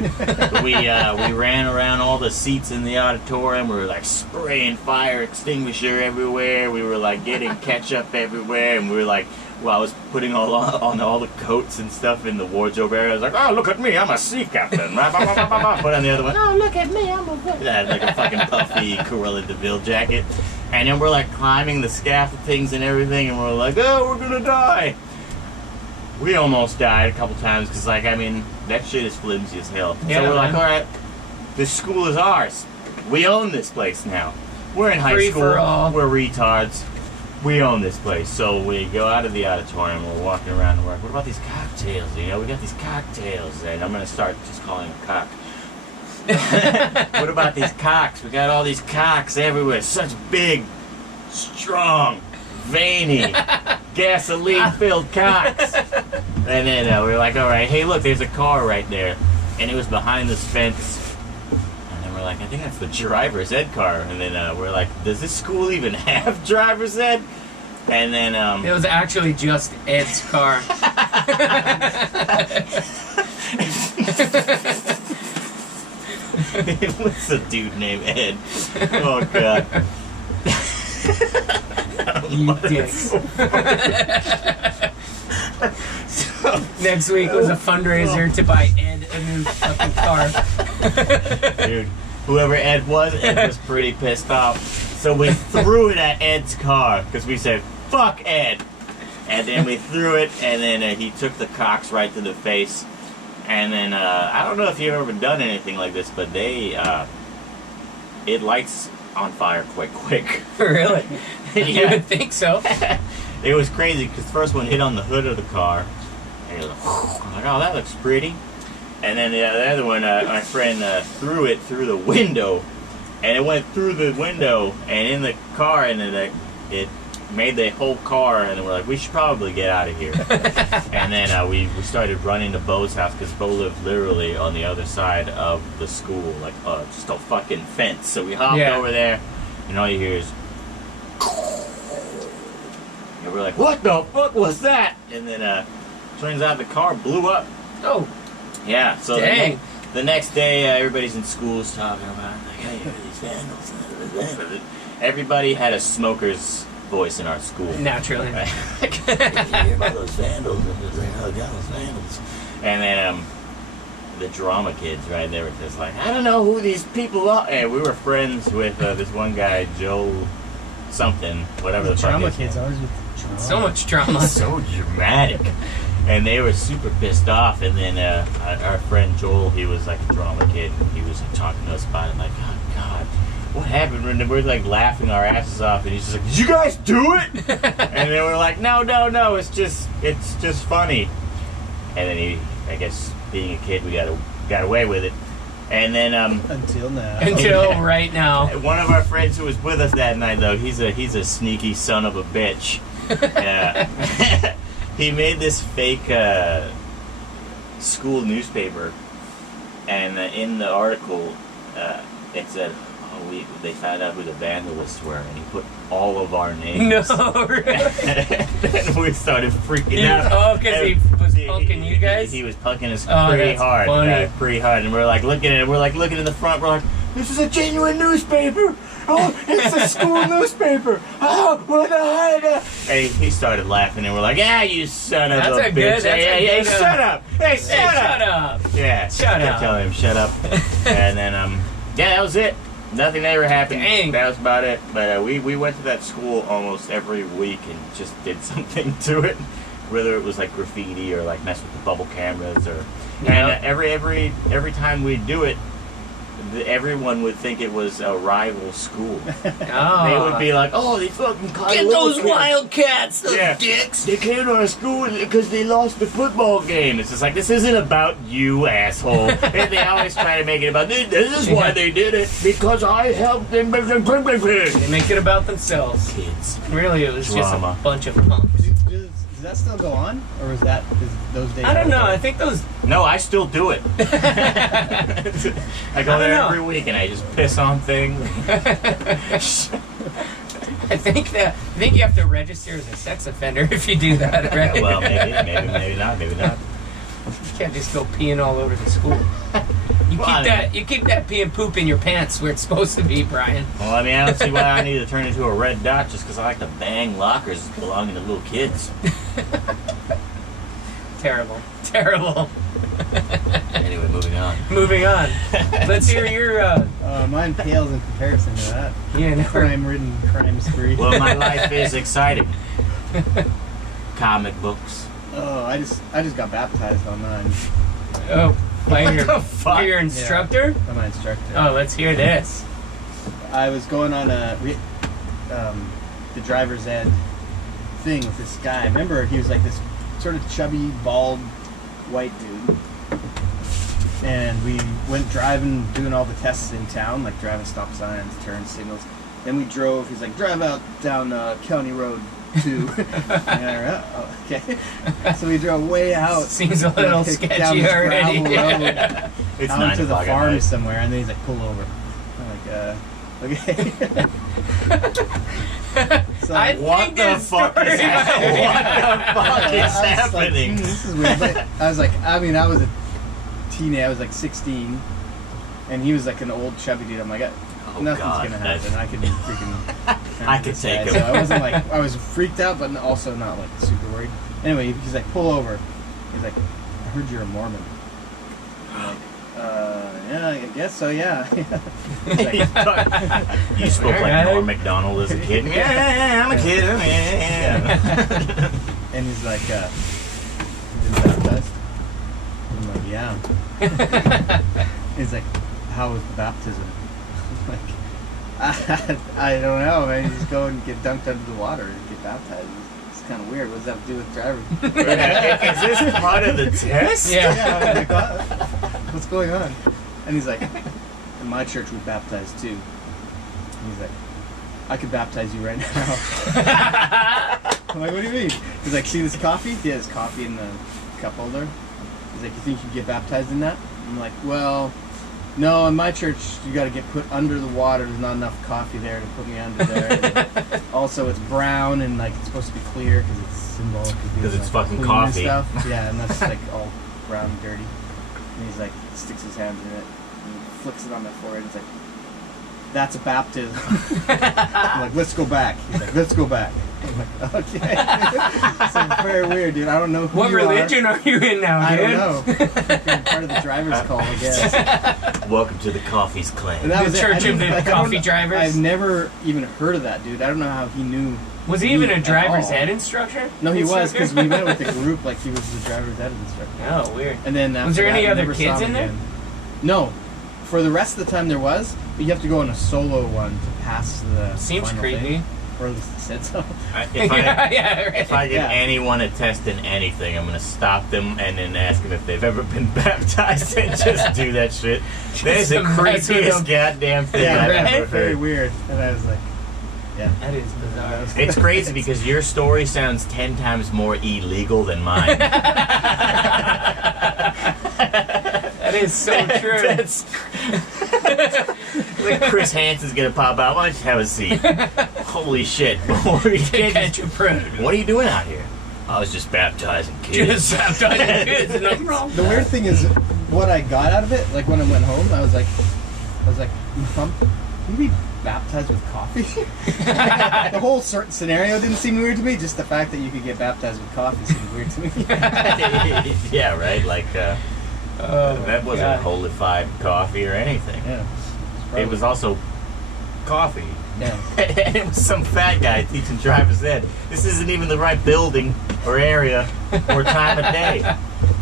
We ran around all the seats in the auditorium. We were like spraying fire extinguisher everywhere. We were like getting ketchup everywhere, and we were like, well, I was putting on all the coats and stuff in the wardrobe area. I was like, oh, look at me, I'm a sea captain. Put on the other one, oh, look at me, I'm a... I had like a fucking puffy Cruella de Vil jacket. And then we're like climbing the scaffoldings and everything, and we're like, oh, we're gonna die. We almost died a couple times, because, like, I mean, that shit is flimsy as hell. Yeah, so we're like, man. alright, this school is ours. We own this place now. We're in high Free school. for all. We're retards. We own this place. So we go out of the auditorium, we're walking around and we're like, what about these cocktails? You know, we got these cocktails, and I'm going to start just calling them cock. What about these cocks? We got all these cocks everywhere. Such big, strong, veiny, gasoline-filled cocks. And then we were like, all right, hey, look, there's a car right there. And it was behind this fence. And then we're like, I think that's the driver's ed car. And then we're like, does this school even have driver's ed? And then... It was actually just Ed's car. It was a dude named Ed. Oh, God. You dicks. Next week was a fundraiser to buy Ed a new fucking car. Dude, whoever Ed was pretty pissed off. So we threw it at Ed's car, because we said, fuck Ed. And then we threw it, and then he took the cocks right to the face. And then, I don't know if you've ever done anything like this, but it lights on fire quick. Really? You Yeah. would think so. It was crazy, because the first one hit on the hood of the car. And it was like, oh, that looks pretty. And then the other one, my friend threw it through the window. And it went through the window and in the car, and then it made the whole car, and then we're like, we should probably get out of here. And then we started running to Bo's house, because Bo lived literally on the other side of the school, like just a fucking fence. So we hopped over there, and all you hear is, and we're like, what the fuck was that? And then turns out the car blew up. Oh, Yeah, so dang. the next day, everybody's in schools talking about, like, hey, these vandals. Everybody had a smoker's voice in our school. Naturally. Right? Like, you hear about those vandals? Those vandals. And then the drama kids, right? They were just like, I don't know who these people are. And we were friends with this one guy, Joe something, whatever the fuck Drama his name. kids, ours with So much trauma. So dramatic. And they were super pissed off. And then our friend Joel, he was like a drama kid. And he was like talking to us about it. Like, oh God, what happened? And we're like laughing our asses off. And he's just like, did you guys do it? And then we're like, no. It's just funny. And then he, I guess, being a kid, we got away with it. And then Until now. Until right now. one of our friends who was with us that night, though, he's a sneaky son of a bitch. He made this fake school newspaper, and in the article, it said, they found out who the vandalists were, and he put all of our names. No, really? And we started freaking out. Oh, because he was punking you guys? He was punking us Pretty pretty hard. funny. Yeah, pretty hard. And we're like looking at it. We're like looking in the front. We're like, this is a genuine newspaper. Oh, it's a school newspaper. Oh, what the heck? And he started laughing, and we're like, yeah, you son of That's a a bitch. good- that's a Hey, good, shut up. Hey, shut up. Yeah. Shut kept up. telling him, shut up. And then, yeah, that was it. Nothing ever happened. Dang. That was about it. But we went to that school almost every week and just did something to it. Whether it was like graffiti or like mess with the bubble cameras or... Yeah. And every time we do it, everyone would think it was a rival school. Oh. They would be like, "Oh, they fucking caught Get little those kids. Wildcats, those Yeah. dicks! They came to our school because they lost the football game." It's just like, this isn't about you, asshole. And they always try to make it about, this is why they did it, because I helped them. They make it about themselves. Kids. Really, it was Drama. just a bunch of punks. Does that still go on, or is those days? I don't know. over? I think those. No, I still do it. I go I there don't know. every week and I just piss on things. I think you have to register as a sex offender if you do that, right? Well, maybe not. You can't just go peeing all over the school. You keep that pee and poop in your pants where it's supposed to be, Brian. Well, I mean, I don't see why I need to turn into a red dot just because I like to bang lockers belonging to little kids. Terrible. Anyway, moving on. Moving on. Let's hear your. Mine pales in comparison to that. Yeah, no. Crime-ridden, crime-spree. Well, my life is exciting. Comic books. Oh, I just got baptized on mine. Oh, by What the fuck? your instructor? By my instructor. Oh, let's hear this. I was going on the driver's ed thing with this guy. I remember he was like this sort of chubby, bald, white dude. And we went driving, doing all the tests in town, like driving stop signs, turn signals. Then we drove, he's like, drive out down County Road 2. Okay. So we drove way out. Seems a little down sketchy this already. gravel road. It's out 9 to the o'clock at farm night. somewhere, and then he's like, pull over. I'm like, okay. So, I What think the this fuck is story- happening? What the fuck I is was like, happening? this is weird. But I was like, I was a teenager. I was like 16, and he was like an old chubby dude. I'm like, nothing's God, gonna that's- happen. I could freaking. I could take him. So I wasn't like, I was freaked out, but also not like super worried. Anyway, he's like, pull over. He's like, I heard you're a Mormon. I'm like, yeah, I guess so. Yeah. He's like, You spoke like Alright. Norm Macdonald as a kid. Yeah, I'm a kid. Yeah. and he's like, been baptized? I'm like, yeah. He's like, how was the baptism? I'm like, I don't know, man. You just go and get dunked under the water and get baptized. It's kind of weird. What does that have to do with driving? Is this part of the test? Yeah. Yeah, I'm like, what's going on? And he's like, in my church we baptize too. And he's like, I could baptize you right now. I'm like, what do you mean? He's like, see this coffee? He has coffee in the cup holder. He's like, you think you could get baptized in that? I'm like, well, no, in my church you got to get put under the water. There's not enough coffee there to put me under there. And also, it's brown and like it's supposed to be clear because it's symbolic. of being, 'Cause it's like, fucking clean coffee. And stuff. Yeah, and that's like all brown and dirty. And he's like, sticks his hands in it and flicks it on my forehead. It's like, that's a baptism. I'm like, let's go back. He's like, let's go back. Okay. So very weird, dude. I don't know who What you religion are you in now, I dude? don't know. Freaking part of the driver's call, I guess. Welcome to the Coffee's Clan. And that The was it. Church I of didn't- the like, I don't Coffee know- Drivers? I've never even heard of that, dude. I don't know how he knew. Was he even a at driver's all. ed instructor? No, he was, Instructor? because we went with the group like he was the driver's ed instructor. Oh, weird. And then Was there after any that, we other never kids saw him in there? again. No. For the rest of the time there was, but you have to go on a solo one to pass the Seems final creepy. thing. Or at least it said so. If I, yeah, right. if I get Yeah. anyone a test in anything, I'm gonna stop them and then ask them if they've ever been baptized and just do that shit. That is the to mess with creepiest them. goddamn thing Yeah, I've right? ever Very heard. weird. And I was like, yeah. That is bizarre. It's crazy because your story sounds 10 times more illegal than mine. That is so true. That's like Chris Hansen's gonna pop out. Why don't you have a seat? Holy shit! What are you Catch a prude. What are you doing out here? I was just baptizing kids. Just baptizing kids. Nothing wrong. The weird thing is, what I got out of it, like when I went home, I was like, Mom, can you be baptized with coffee? The whole certain scenario didn't seem weird to me. Just the fact that you could get baptized with coffee seemed weird to me. Yeah, right. Like Oh, that wasn't God. holified coffee or anything. Yeah. It was also coffee. Yeah. And it was some fat guy teaching driver's ed. This isn't even the right building or area or time of day.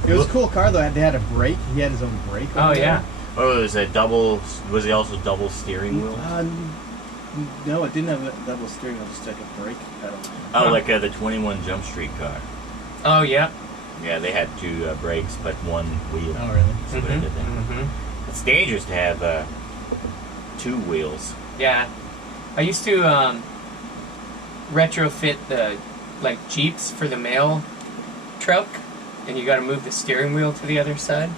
It was a cool car though. They had a brake. He had his own brake. Oh, on there. yeah. Oh, it was a double. Was it also double steering wheel? No, it didn't have a double steering wheel. Just like a brake pedal. Oh, like the 21 Jump Street car. Oh, yeah. Yeah, they had two brakes, but one wheel. Oh, really? That's what it did then. Mm-hmm. It's dangerous to have two wheels. Yeah. I used to retrofit the Jeeps for the mail truck, and you got to move the steering wheel to the other side.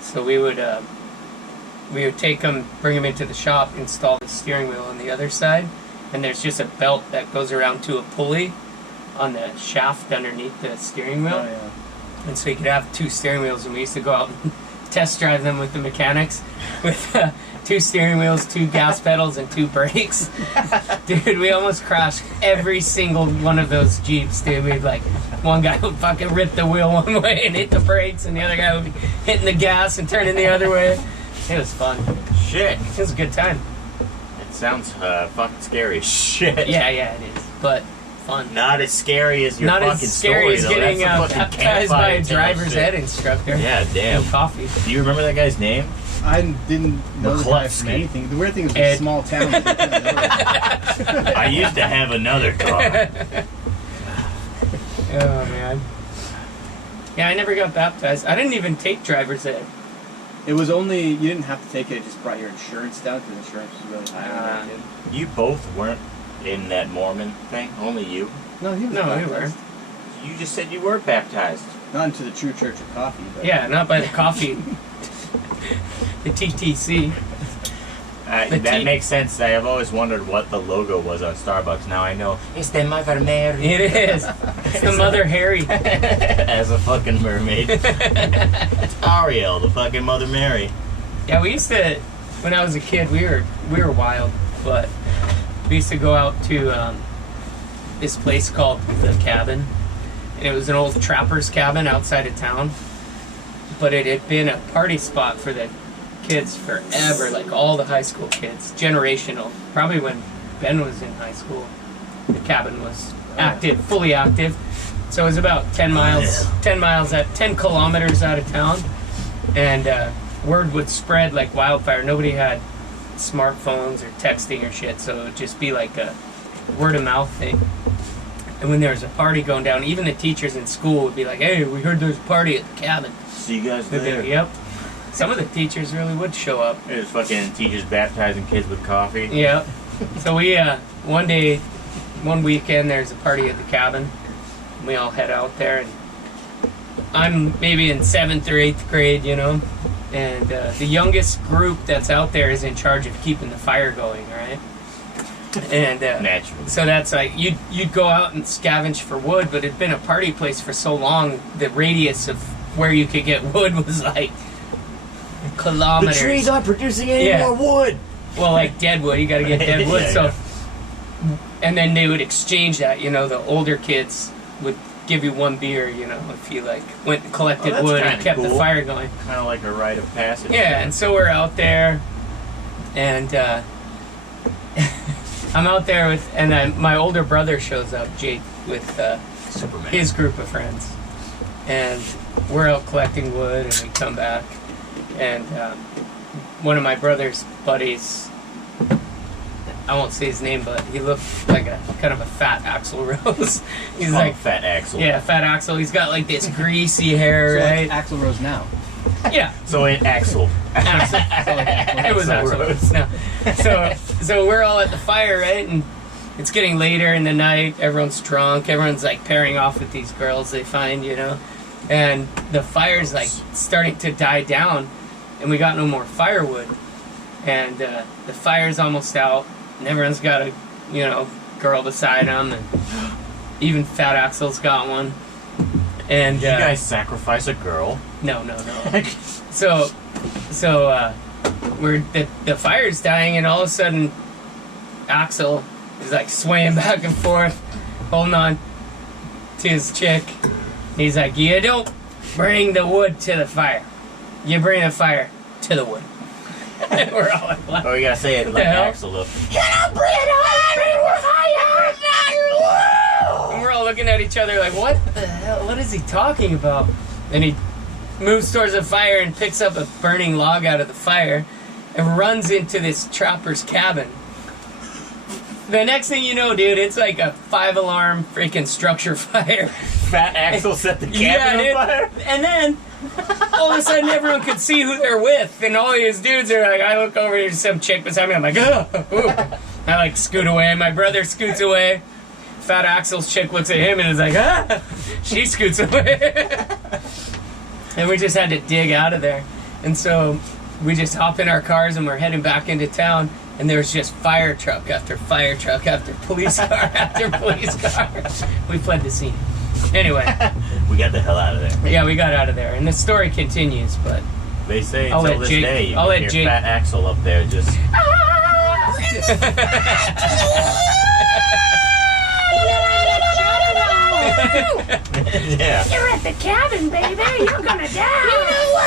So we would take them, bring them into the shop, install the steering wheel on the other side, and there's just a belt that goes around to a pulley on the shaft underneath the steering wheel. Oh, yeah. And so you could have two steering wheels, and we used to go out and test drive them with the mechanics with two steering wheels, two gas pedals, and two brakes. Dude, we almost crashed every single one of those Jeeps, dude. We'd one guy would fucking rip the wheel one way and hit the brakes, and the other guy would be hitting the gas and turning the other way. It was fun. Shit. It was a good time. It sounds fucking scary. Shit. Yeah, it is. But fun. Not as scary as your Not fucking as scary story, as though. getting That's a fucking baptized by a campfire tale driver's shit. ed instructor. Yeah, damn. And coffee. Do you remember that guy's name? I didn't know the guy McCluskey. from anything. The weird thing was Ed. a small town. I used to have another car. Oh, man. Yeah, I never got baptized. I didn't even take driver's ed. It was only, you didn't have to take it, it just brought your insurance down because insurance was really high when I did. You both weren't in that Mormon thing? Only you? No, he was No, we baptized. were. You just said you were baptized. Not into the True Church of Coffee, but Yeah, not by the coffee. The TTC. The That T- makes sense. I have always wondered what the logo was on Starbucks. Now I know. It's the Mother Mary. It is. It's the Mother Harry. As a fucking mermaid. It's Ariel, the fucking Mother Mary. Yeah, we used to, when I was a kid, we were wild, but we used to go out to this place called The Cabin, and it was an old trapper's cabin outside of town, but it had been a party spot for the kids forever, like all the high school kids, generational. Probably when Ben was in high school, the cabin was active, fully active. So it was about 10 kilometers out of town, and word would spread like wildfire. Nobody had smartphones or texting or shit, so it would just be like a word of mouth thing. And when there was a party going down, even the teachers in school would be like, "Hey, we heard there's a party at the cabin." See you guys They'd be later. like, yep. Some of the teachers really would show up. There's fucking teachers baptizing kids with coffee. Yeah. So we, one weekend, there's a party at the cabin. We all head out there, and I'm maybe in 7th or 8th grade, you know, and the youngest group that's out there is in charge of keeping the fire going, right? And Naturally. so that's like, you'd go out and scavenge for wood, but it'd been a party place for so long, the radius of where you could get wood was like The kilometers. trees aren't producing any Yeah. more wood. Well, like dead wood, you gotta get dead wood. Yeah, so yeah. And then they would exchange that. You know, the older kids would give you 1 beer. You know, if you like went and collected that's wood and kinda kept the cool. fire going. Kind of like a rite of passage. Yeah, and so we're out there, and I'm out there with, and my older brother shows up, Jake, with Superman. his group of friends, and we're out collecting wood, and we come back, and one of my brother's buddies, I won't say his name, but he looked like a kind of a fat Axl Rose. He's like Fat Axel. yeah, fat Axl. He's got like this greasy hair, So right? like Axl Rose now. Yeah. So it Axel. Axl. It was Axl Rose. Axl. No. So we're all at the fire, right? And it's getting later in the night. Everyone's drunk. Everyone's like pairing off with these girls they find, you know. And the fire's like starting to die down, and we got no more firewood. And the fire's almost out, and everyone's got a, you know, girl beside them, and even Fat Axel's got one. And Did you guys sacrifice a girl? no. So we're the fire's dying, and all of a sudden, Axel is like swaying back and forth, holding on to his chick. He's like, "You don't bring the wood to the fire. You bring the fire to the wood." And we're all like, "What?" Oh, you gotta say it like hell? Axel. Look. You don't bring the fire. And we're all looking at each other like, "What the hell? What is he talking about?" And he moves towards the fire and picks up a burning log out of the fire and runs into this trapper's cabin. The next thing you know, dude, it's like a 5-alarm freaking structure fire. Fat Axel set the cabin Yeah, on dude. fire. And then all of a sudden everyone could see who they're with, and all these dudes are like, I look over, there's some chick beside me, I'm like, oh, ooh. I like scoot away, my brother scoots away. Fat Axel's chick looks at him and is like, ah, she scoots away. And we just had to dig out of there. And so we just hop in our cars and we're heading back into town, and there's just fire truck after fire truck after police car after police car. We fled the scene. Anyway, We got the hell out of there. yeah, we got out of there, and the story continues, but They say I'll until let this Jake- day, you I'll can let hear Jake- Fat Axel up there just. Yeah. You're at the cabin, baby. You're gonna die. You know what?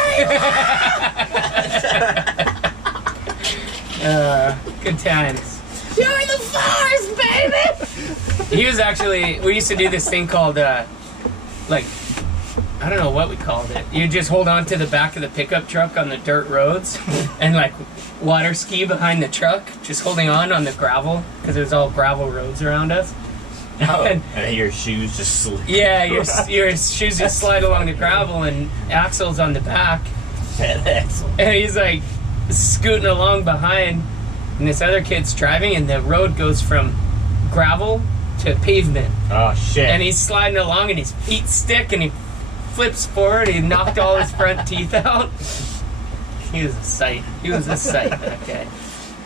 good times. You're in the forest, baby. He was actually, we used to do this thing called, like, I don't know what we called it. You just hold on to the back of the pickup truck on the dirt roads and, like, water ski behind the truck, just holding on the gravel, because there's all gravel roads around us. And your shoes just slip. Yeah, your shoes just slide along the gravel, and Axel's on the back, Fat Axel. and he's, like, scooting along behind, and this other kid's driving, and the road goes from gravel to pavement. Oh shit. And he's sliding along, and his feet stick, and he flips forward. He knocked all his front teeth out. He was a sight. That guy.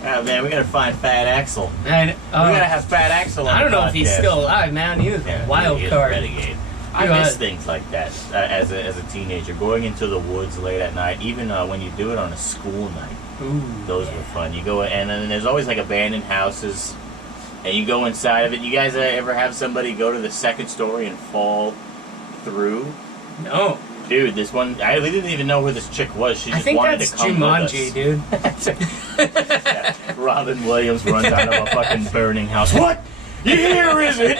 Oh man, we gotta find Fat Axel. And, We gotta have Fat Axel on I don't the know if he's podcast. still alive, man. He was Yeah, a wild he is card. a renegade. I He miss was. things like that as a teenager, going into the woods late at night. Even when you do it on a school night, Ooh, those were fun. You go and then there's always like abandoned houses, and you go inside of it. You guys ever have somebody go to the second story and fall through? no. Dude, this one, we didn't even know where this chick was. She I just think wanted that's to come Jumanji, with us. dude. Yeah. Robin Williams runs out of a fucking burning house. What? You here, is it?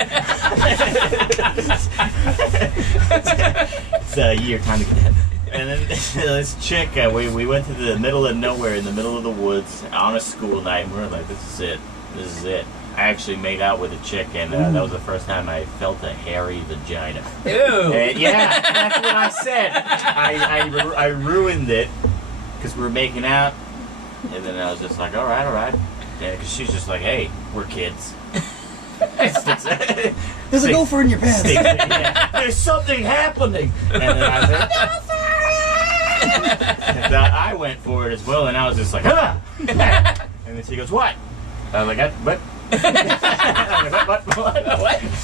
It's a year time to get. And then this chick, we went to the middle of nowhere, in the middle of the woods, on a school night, and we were like, this is it. This is it. I actually made out with a chick, and that was the first time I felt a hairy vagina. Ew. And yeah, that's what I said. I ruined it because we were making out, and then I was just like, all right. Yeah, because she's just like, hey, we're kids. There's a gopher in your pants. Yeah, there's something happening. And then I said, and I went for it as well, and I was just like, ah! And then she goes, what? I was like, what? I was like, what? What?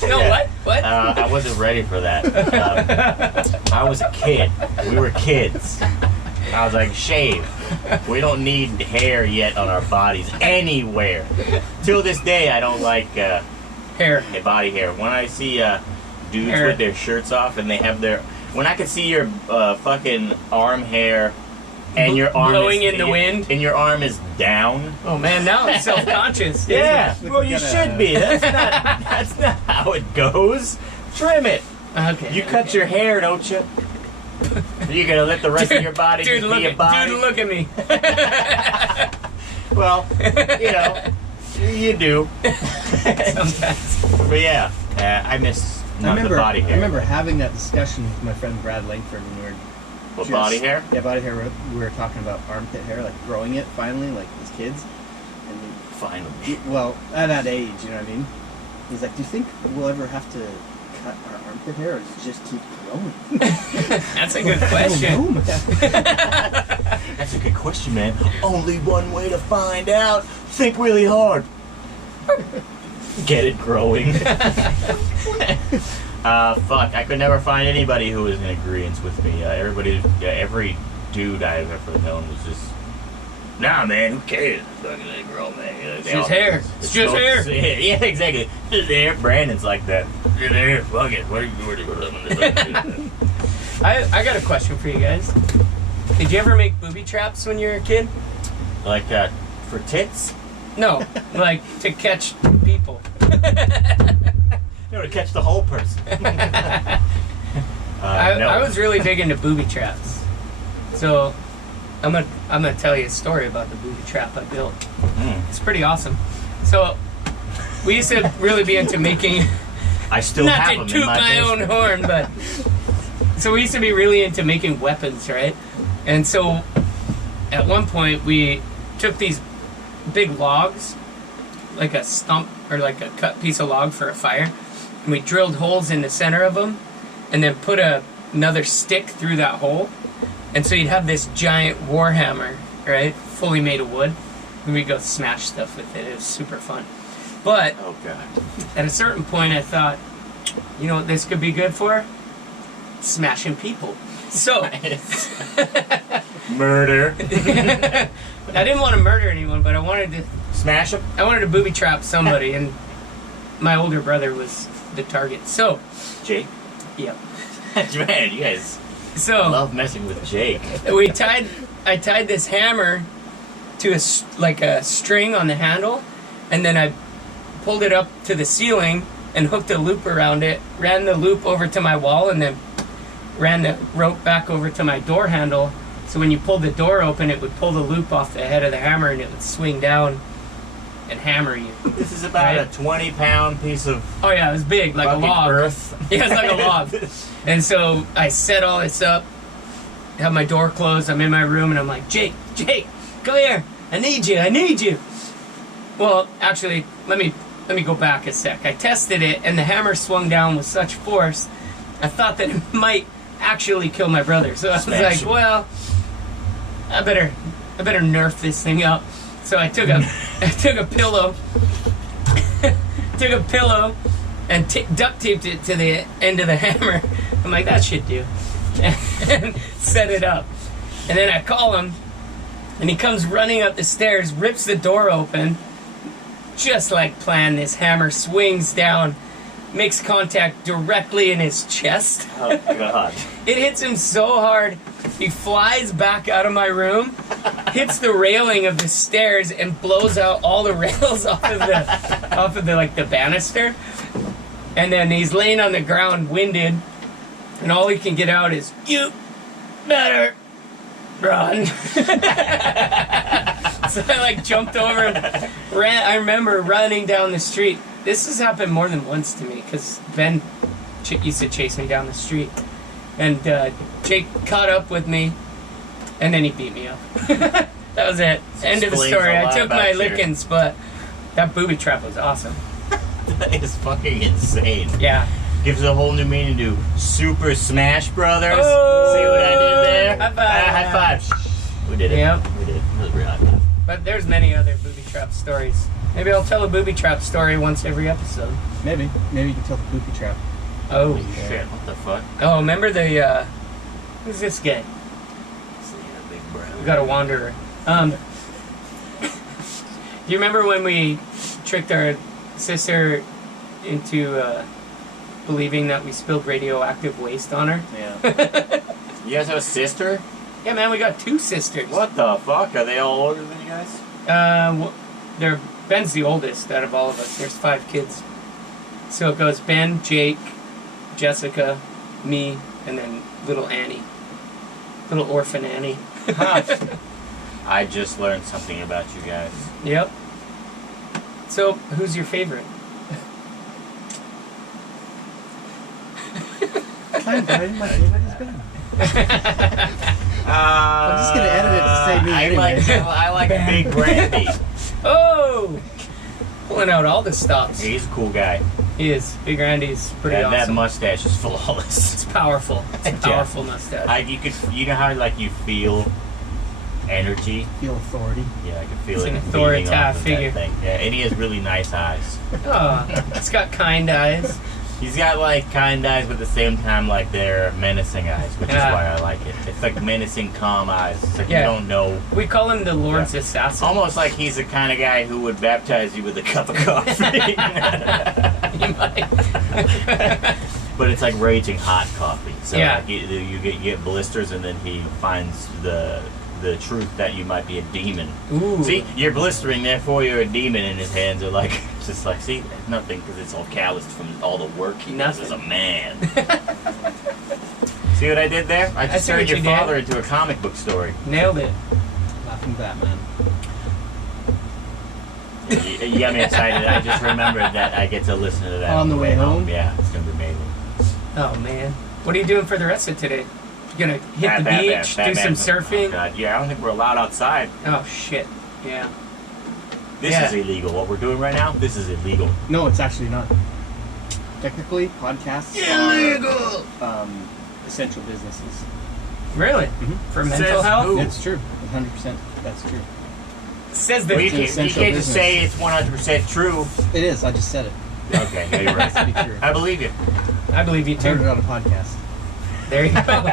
No, Yeah. what? I wasn't ready for that. I was a kid. We were kids. I was like, shave. We don't need hair yet on our bodies anywhere. Till this day, I don't like Hair. body hair. When I see dudes Hair. with their shirts off and they have their, when I can see your fucking arm hair and your arm Blowing is, in the wind. and your arm is down. Oh man, now I'm self-conscious. Yeah, Look, well we you gotta- should be. That's not how it goes. Trim it. Okay. You cut your hair, don't you? You're gonna let the rest of your body Dude, just look be a at, body. dude, look at me. Well, you know, you do. Sometimes. But yeah, I miss I not remember, the body hair. I remember having that discussion with my friend Brad Langford when we were What, just- body hair? Yeah, body hair. We were talking about armpit hair, like growing it finally, like as kids. And Finally. well, at that age, you know what I mean? He's like, do you think we'll ever have to cut our armpit hair, or does it just keep growing? That's a good I question. don't know, man. That's a good question, man. Only one way to find out. Think really hard. Get it growing. Fuck. I could never find anybody who was in agreement with me. Every dude I've ever known was just, nah, man, who cares? Fucking let it grow, man. It's just hair. It's just hair. Yeah, exactly. It's just hair. Brandon's like that. It's just hair. Fuck it. What are you doing? I got a question for you guys. Did you ever make booby traps when you were a kid? Like, for tits? No, like to catch people. No, to catch the whole person. No. I was really big into booby traps. So I'm gonna tell you a story about the booby trap I built. Mm. It's pretty awesome. So we used to really be into making, I still not have to them toot in my my own basement. horn, but so we used to be really into making weapons, right? And so at one point we took these big logs, like a stump or like a cut piece of log for a fire, and we drilled holes in the center of them and then put another stick through that hole, and so you'd have this giant war hammer, right, fully made of wood, and we'd go smash stuff with it. It was super fun. But Oh, God. at a certain point I thought, you know what this could be good for? Smashing people. So Murder. I didn't want to murder anyone, but I wanted Smash them? to booby trap somebody, and my older brother was the target. So, Jake? yep. Man, you guys So love messing with Jake. I tied this hammer to like a string on the handle, and then I pulled it up to the ceiling and hooked a loop around it, ran the loop over to my wall, and then ran the rope back over to my door handle. So when you pulled the door open, it would pull the loop off the head of the hammer, and it would swing down and hammer you. This is about Right. a 20-pound piece of Oh yeah, it was big, like a fucking log. earth. Yeah, it's like a log. And so I set all this up, have my door closed, I'm in my room, and I'm like, Jake, come here. I need you. Well, actually, let me go back a sec. I tested it, and the hammer swung down with such force, I thought that it might actually kill my brother. So I was Smash like, him. well, I better nerf this thing up. So I took a pillow, and duct taped it to the end of the hammer. I'm like, that should do. And set it up. And then I call him, and he comes running up the stairs, rips the door open, just like planned. This hammer swings down, makes contact directly in his chest. Oh, God. It hits him so hard, he flies back out of my room, hits the railing of the stairs, and blows out all the rails off of the like the banister. And then he's laying on the ground, winded, and all he can get out is, "You better run." So I like jumped over and ran. I remember running down the street. This has happened more than once to me, because Ben used to chase me down the street. And Jake caught up with me, and then he beat me up. That was it. End of the explains story. a I lot took about my your- lickings, but that booby trap was awesome. That is fucking insane. Yeah. Gives a whole new meaning to Super Smash Brothers. Oh, See what I did there? high five. High five. We did it. Yep. We did it. It was a real high five. But there's many other booby trap stories. Maybe I'll tell a booby trap story once every episode. Maybe you can tell the booby trap. Oh, Holy shit, what the fuck? Oh, remember the, who's this guy? See that big brown. We got a wanderer. Do you remember when we tricked our sister into believing that we spilled radioactive waste on her. Yeah. You guys have a sister? Yeah, man, we got 2 sisters. What the fuck? Are they all older than you guys? They're Ben's the oldest out of all of us. There's 5 kids. So it goes Ben, Jake, Jessica, me, and then little Annie. Little orphan Annie. I just learned something about you guys. Yep. So, who's your favorite? My favorite is Ben. I'm just gonna edit it to say me anyway. I like Big Brandy. Oh! Pulling out all the stops. He's a cool guy. He is. Big Randy's pretty That awesome. mustache is flawless. It's powerful. It's a powerful mustache. You know how like you feel energy? Feel authority. Yeah, I can feel He's it an beaming authoritative off of figure. that thing. Yeah, and he has really nice eyes. Oh, it's got kind eyes. He's got like kind eyes, but at the same time like they're menacing eyes, which Yeah. is why I like it. It's like menacing, calm eyes. It's like Yeah. you don't know. We call him the Lord's assassin. Almost like he's the kind of guy who would baptize you with a cup of coffee. He might. But it's like raging hot coffee. So Yeah. like you get blisters, and then he finds the truth that you might be a demon. Ooh. See, you're blistering, therefore you're a demon, and his hands are like, just like, see, nothing, because it's all calloused from all the work he does as a man. See what I did there? I just see turned what your you did. father into a comic book story. Nailed it. Laughing Batman. You got me excited. I just remembered that I get to listen to that On the way home? Yeah, it's going to be amazing. Oh, man. What are you doing for the rest of today? You gonna hit the beach, do some Oh, surfing? God. Yeah, I don't think we're allowed outside. Oh, shit. Yeah. This Yeah. is illegal. What we're doing right now, this is illegal. No, it's actually not. Technically, podcasts Illegal! are essential businesses. Really? Mhm. For Says mental health? who? That's true. 100%. That's true. Says Well, the... you can't essential just business. say it's 100% true. It is. I just said it. Okay, yeah, you're It has to right. be true. I believe you. I believe you I heard it too. on a podcast. There you go.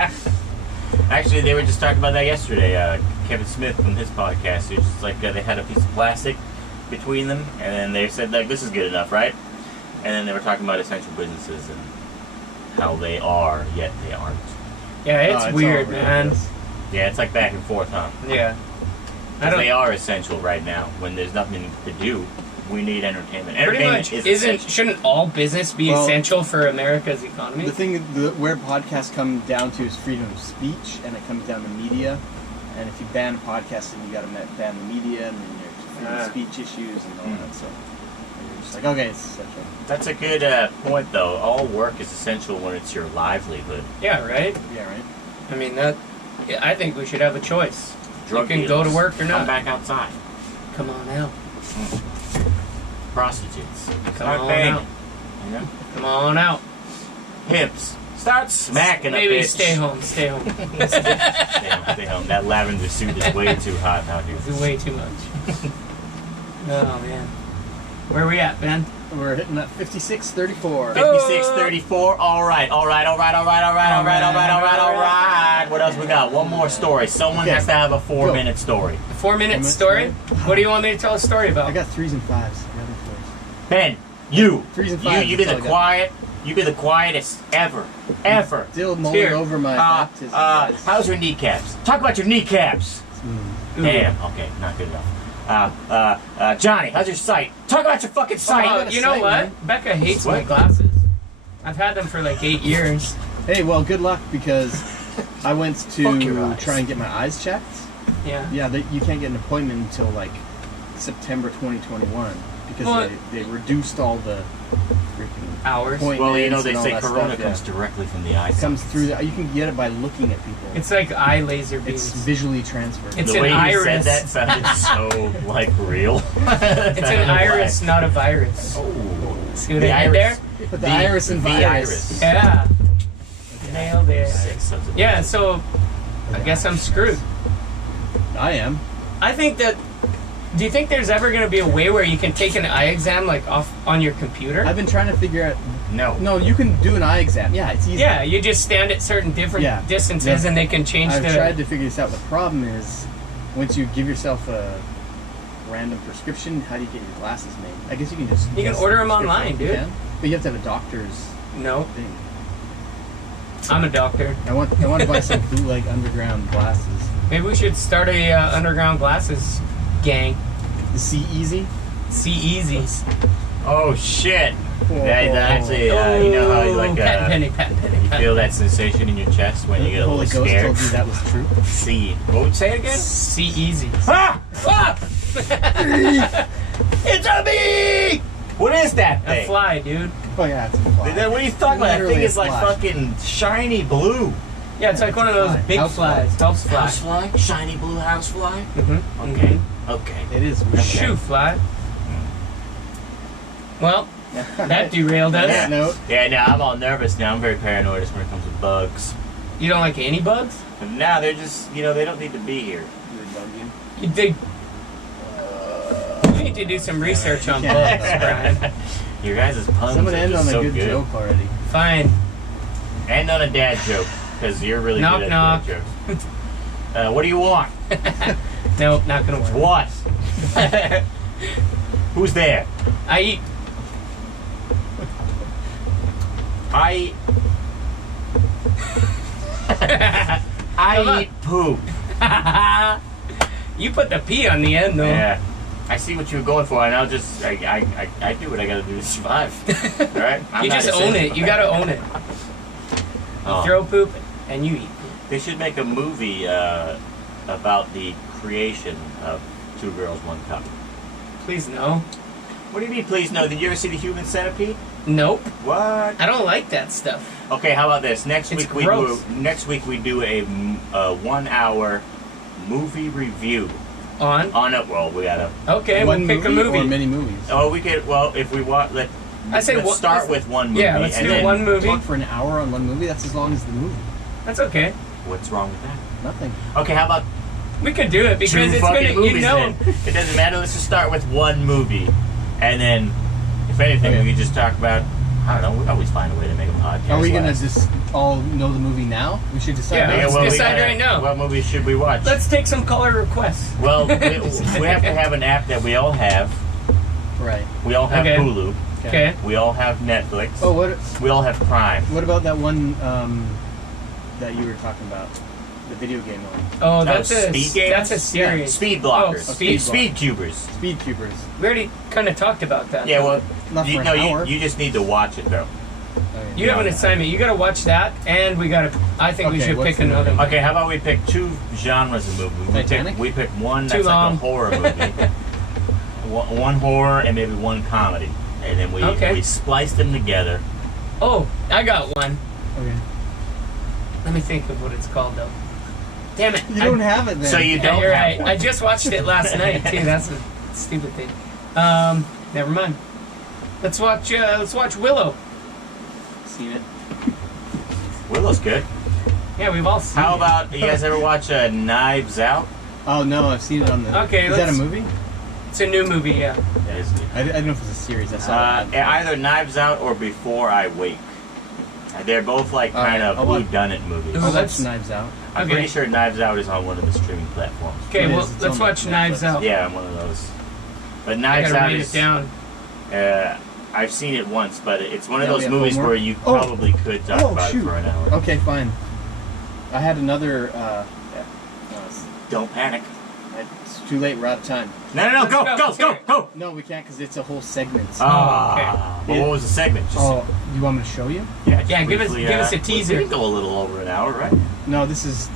Actually, they were just talking about that yesterday. Kevin Smith from his podcast. It's just like they had a piece of plastic between them, and then they said like, "This is good enough, right?" And then they were talking about essential businesses and how they are, yet they aren't. Yeah, it's all weird, really man. is. Yeah, it's like back and forth, huh? Yeah. I 'Cause don't... they are essential right now. When there's nothing to do, we need entertainment. Pretty Entertainment much, is essential. shouldn't all business be Well, essential for America's economy? The thing, where podcasts come down to is freedom of speech, and it comes down to media. And if you ban a podcast, then you got to ban the media, and then there's freedom of speech issues and all that. So you're just like, okay, it's essential. That's a good point, though. All work is essential when it's your livelihood. Yeah, right? Yeah, right. I mean, I think we should have a choice. Drug you can go to dealers, work or Come not. back outside. Come on out. Prostitutes. Come Start on banging. out. You know? Come on out. Pimps. Start smacking Maybe a bitch. stay home. Stay home. Stay home. That lavender suit is way too hot out here. This is way too much. Oh, man. Where are we at, Ben? We're hitting that 56-34. 56-34. All right. What else we got? One more story. Someone Okay. has to have a 4-minute story. A 4-minute Minute story? What do you want me to tell a story about? I got 3s and 5s. I got fours. Ben, you. 3s and 5s. You be that's the all I got. quiet. You be the quietest ever. Still mulling Here. over my baptism. guys. How's your kneecaps? Talk about your kneecaps. Mm. Damn. Okay, not good enough. Johnny, how's your sight? Talk about your fucking sight. You know Sight, what? man. Becca hates my What? glasses. I've had them for like 8 years. Hey, well, good luck because I went Fuck your to eyes. try and get my eyes checked. Yeah. Yeah, you can't get an appointment until like September 2021 because Well, they reduced all the freaking Hours. appointments. Well, you know they and all say that Corona stuff, comes directly from the eye. It comes through. You can get it by looking at people. It's like eye laser beams. It's visually transferred. It's the an way you iris. said that sounded so like real. It's an iris, not a virus. Oh, See what I did there? But the iris and the virus. iris. Yeah. Nailed it. Sick sons of Yeah, bitches. so I guess I'm screwed. I am. I think that. Do you think there's ever going to be a way where you can take an eye exam like off on your computer? I've been trying to figure out. No. No, you can do an eye exam. Yeah, it's easy. Yeah, you just stand at certain different Yeah. distances Yeah. and they can change I've the. tried to figure this out. The problem is, once you give yourself a random prescription. How do you get your glasses made? I guess you can just. You can guess order the 'em online, prescription. dude. You can, but you have to have a doctor's No, thing. I'm a doctor. I want to buy some bootleg underground glasses. Maybe we should start a underground glasses gang. The See Easy. See Easies. Oh shit! Whoa. That actually, you know how you like patent penny, patent penny. you feel that sensation in your chest when you get a The little Holy Ghost scared. told you that was true. See. What would you say it again? See Easies. Ah! Ah! It's a bee! What is that A thing? fly, dude. Oh yeah, it's a fly. What are you talking about? That Literally thing a is like fly. fucking shiny blue. Yeah, it's like one of those fly. big House flies. House fly. Housefly? Shiny blue housefly? Mm-hmm. Okay. Okay. It is weird. Shoe fly. Well, that derailed On us. that note, Yeah, now I'm all nervous now. I'm very paranoid when it comes to bugs. You don't like any bugs? But now they're just, they don't need to be here. You dig. We need to do some research on can't bugs, Brian. Your guys' puns someone are end just on a so good joke already. Fine. End on a dad joke, because you're really Knock, good at knock. dad jokes. What do you want? Nope, not gonna work. What? Who's there? I eat. I Come on. eat poop. You put the P on the end, though. Yeah. I see what you were going for, and I'll just, I do what I gotta do to survive. All right? I'm You not just own essential. it. You gotta own it. You Oh. throw poop and you eat poop. They should make a movie about the creation of Two Girls, One Cup. Please no. What do you mean, please no? Did you ever see The Human Centipede? Nope. What? I don't like that stuff. Okay, how about this? Next It's week gross. we do a 1 hour movie review On? on it. Well, we gotta. Okay, One we'll pick a or movie. many movies. Oh, we could. Well, if we want, I say let's what- start let's- with one movie. Yeah, let's and do then, one movie. Talk for an hour on one movie. That's as long as the movie. That's okay. What's wrong with that? Nothing. Okay, how about We could do it because two it's fucking gonna, movies? you know. Then? It doesn't matter. Let's just start with one movie, and then, if anything, Okay. we could just talk about. I don't know. We always find a way to make a podcast. Are we gonna last. just all know the movie now? We should decide. Yeah, now. let's well, we decide gotta- right now. What movie should we watch? Let's take some caller requests. Well, we have to have an app that we all have. Right. We all have Okay. Hulu. Okay. We all have Netflix. Oh, what? We all have Prime. What about that one that you were talking about? The video game one. Oh, that's a Speed Games? that's a series. Speed blockers. Oh, Speed cubers. Speed Cubers. We already kind of talked about that. Yeah, well, Not for an you hour. just need to watch it though. Okay. You have an assignment. You got to watch that, and we got to. I think we Okay, should what's pick the another movie? one. Okay, how about we pick two genres of movie? Titanic? We pick one Too that's long. like a horror movie, one horror, and maybe one comedy, and then we Okay. splice them together. Oh, I got one. Okay. Let me think of what it's called though. Damn it! You don't have it then. So you Yeah, don't you're have right. one. I just watched it last night too. That's a stupid thing. Never mind. Let's watch Willow. seen it. Willow's good. Yeah, we've all seen How it. about you guys ever watch Knives Out? Oh no, I've seen it on the. Okay, Is that a let's- movie? It's a new movie. Yeah. I don't know if it's a series. I saw it. Either Knives Out or Before I Wake. They're both like All right, kind of I'll watch- whodunit movies. Ooh, I'll watch let's- Knives Out. I'm Okay. pretty sure Knives Out is on one of the streaming platforms. Okay, It well, is. It's let's on watch Netflix. Knives Out. Yeah, I'm one of those. But I Knives gotta Out write is. it down. I've seen it once, but it's one of Yeah, we those have movies homework. where you Oh. probably could talk Oh, about shoot. it for an hour. Okay, fine. I had another. Don't panic. It's too late. We're out of time. No, Let's go, go, go, let's go, hear it. go. No, we can't because it's a whole segment. Ah, okay. well, what was the segment? Just, Oh, you want me to show you? just Yeah, give us- briefly, give us a we teaser. can go a little over an hour, right? No, this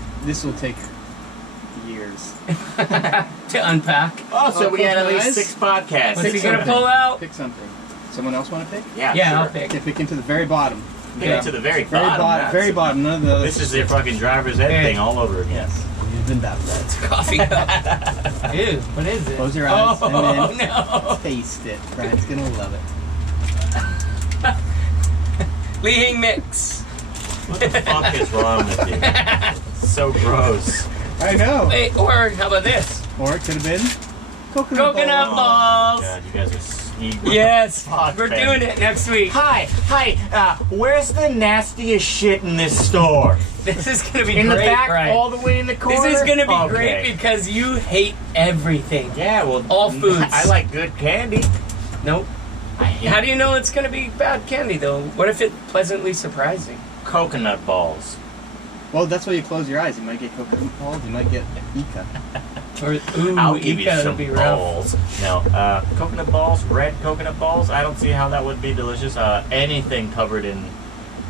will take years. To unpack. Oh, so Oh, we got at close my least eyes. 6 podcasts. What's he Pick gonna something. pull out? Pick something. Someone else want to pick? Yeah, Yeah, sure. I'll pick. Okay, pick into the very bottom. Get Yeah. to the very Very bottom. bottom. Very bottom. None of the. This is their fucking driver's ed Okay. thing all over again. Yes. You've been bad at Coffee cup. Ew, what is it? Close your eyes Oh and then no. taste it. Brian's gonna love it. Li Hing mix. What the fuck is wrong with you? It's so gross. I know. Wait, or how about this? Or it could have been coconut. Coconut ball. balls. God, you guys are Yes, Fuck, we're man. doing it next week. Hi, where's the nastiest shit in this store? This is gonna be In great, the back, Brian. all the way in the corner. This is gonna be Okay. great because you hate everything. Yeah, well, All foods. I like good candy. Nope. I hate How do you know it's gonna be bad candy though? What if it's pleasantly surprising? coconut balls. Well, that's why you close your eyes. You might get coconut balls. You might get Ika. Or ooh, I'll give you Ika would some be rough. balls. No, coconut balls, red coconut balls. I don't see how that would be delicious. Anything covered in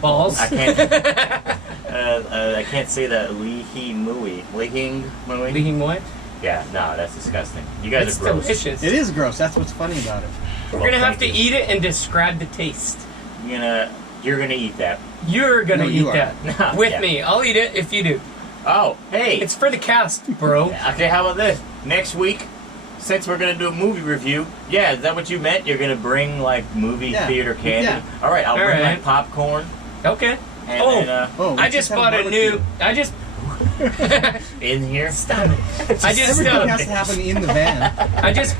Balls. I can't. I can't say that Lihing Mui. Being what? Yeah, no, that's disgusting. You guys It's are gross. delicious. It is gross. That's what's funny about it. We're Well, gonna have to thank you. eat it and describe the taste. You're gonna eat that. You're gonna No, you eat are. that with Yeah. me. I'll eat it if you do. Oh, hey. It's for the cast, bro. Okay, how about this? Next week, since we're gonna do a movie review, yeah, is that what you meant? You're gonna bring like movie Yeah. theater candy? Yeah. All right, I'll All bring right. like popcorn. Okay. And Oh. then, Oh, we I just have bought a barbecue. new. I just. in here. Stop it. I just. Everything has to happen in the van. I just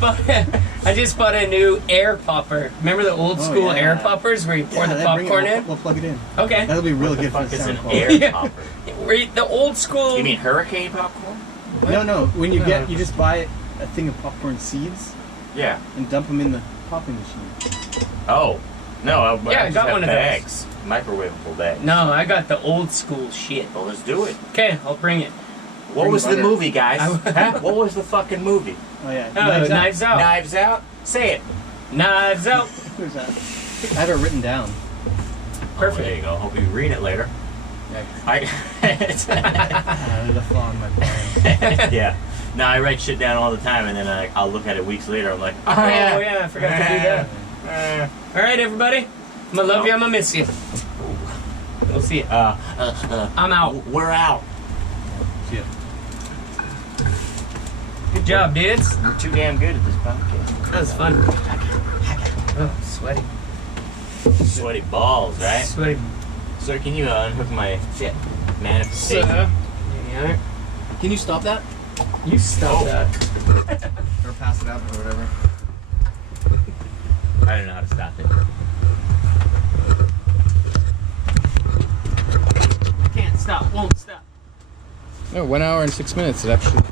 bought a new air popper. Remember the old Oh, school yeah. air poppers where you pour the then bring it. popcorn We'll, in? We'll plug it in. Okay. That'll be real What the good for fuck the is sound an quality. air popper? The old school. You mean hurricane popcorn? No. When you you just buy a thing of popcorn seeds Yeah. and dump them in the popping machine. Oh. No, I Yeah, I just got have one of those. bags. Microwavable bags. No, I got the old school shit. Well, let's do it. Okay, I'll bring it. What Bring was the butter. movie, guys? I- Huh? What was the fucking movie? Oh yeah. Oh, Knives Out. Knives Out? Say it. Knives Out. Who's that? I have it written down. Perfect. Oh, there you go. Hope you read it later. Yeah. There's a flaw in my plan. Yeah. No, I write shit down all the time, and then I'll look at it weeks later. I'm like, oh, Oh yeah. yeah, I forgot to do that. All right, everybody. I'm gonna love you. I'm gonna miss you. We'll see you. I'm out. We're out. See ya. Good job, dudes. We're too damn good at this podcast. That was fun. Oh, sweaty. Sweaty balls, right? Sweaty. Sir, can you unhook my manifestation? There you are. Can you stop that? You stop Oh. that. Or pass it out or whatever. I don't know how to stop it. Can't stop. Won't stop. No, 1 hour and 6 minutes. It actually.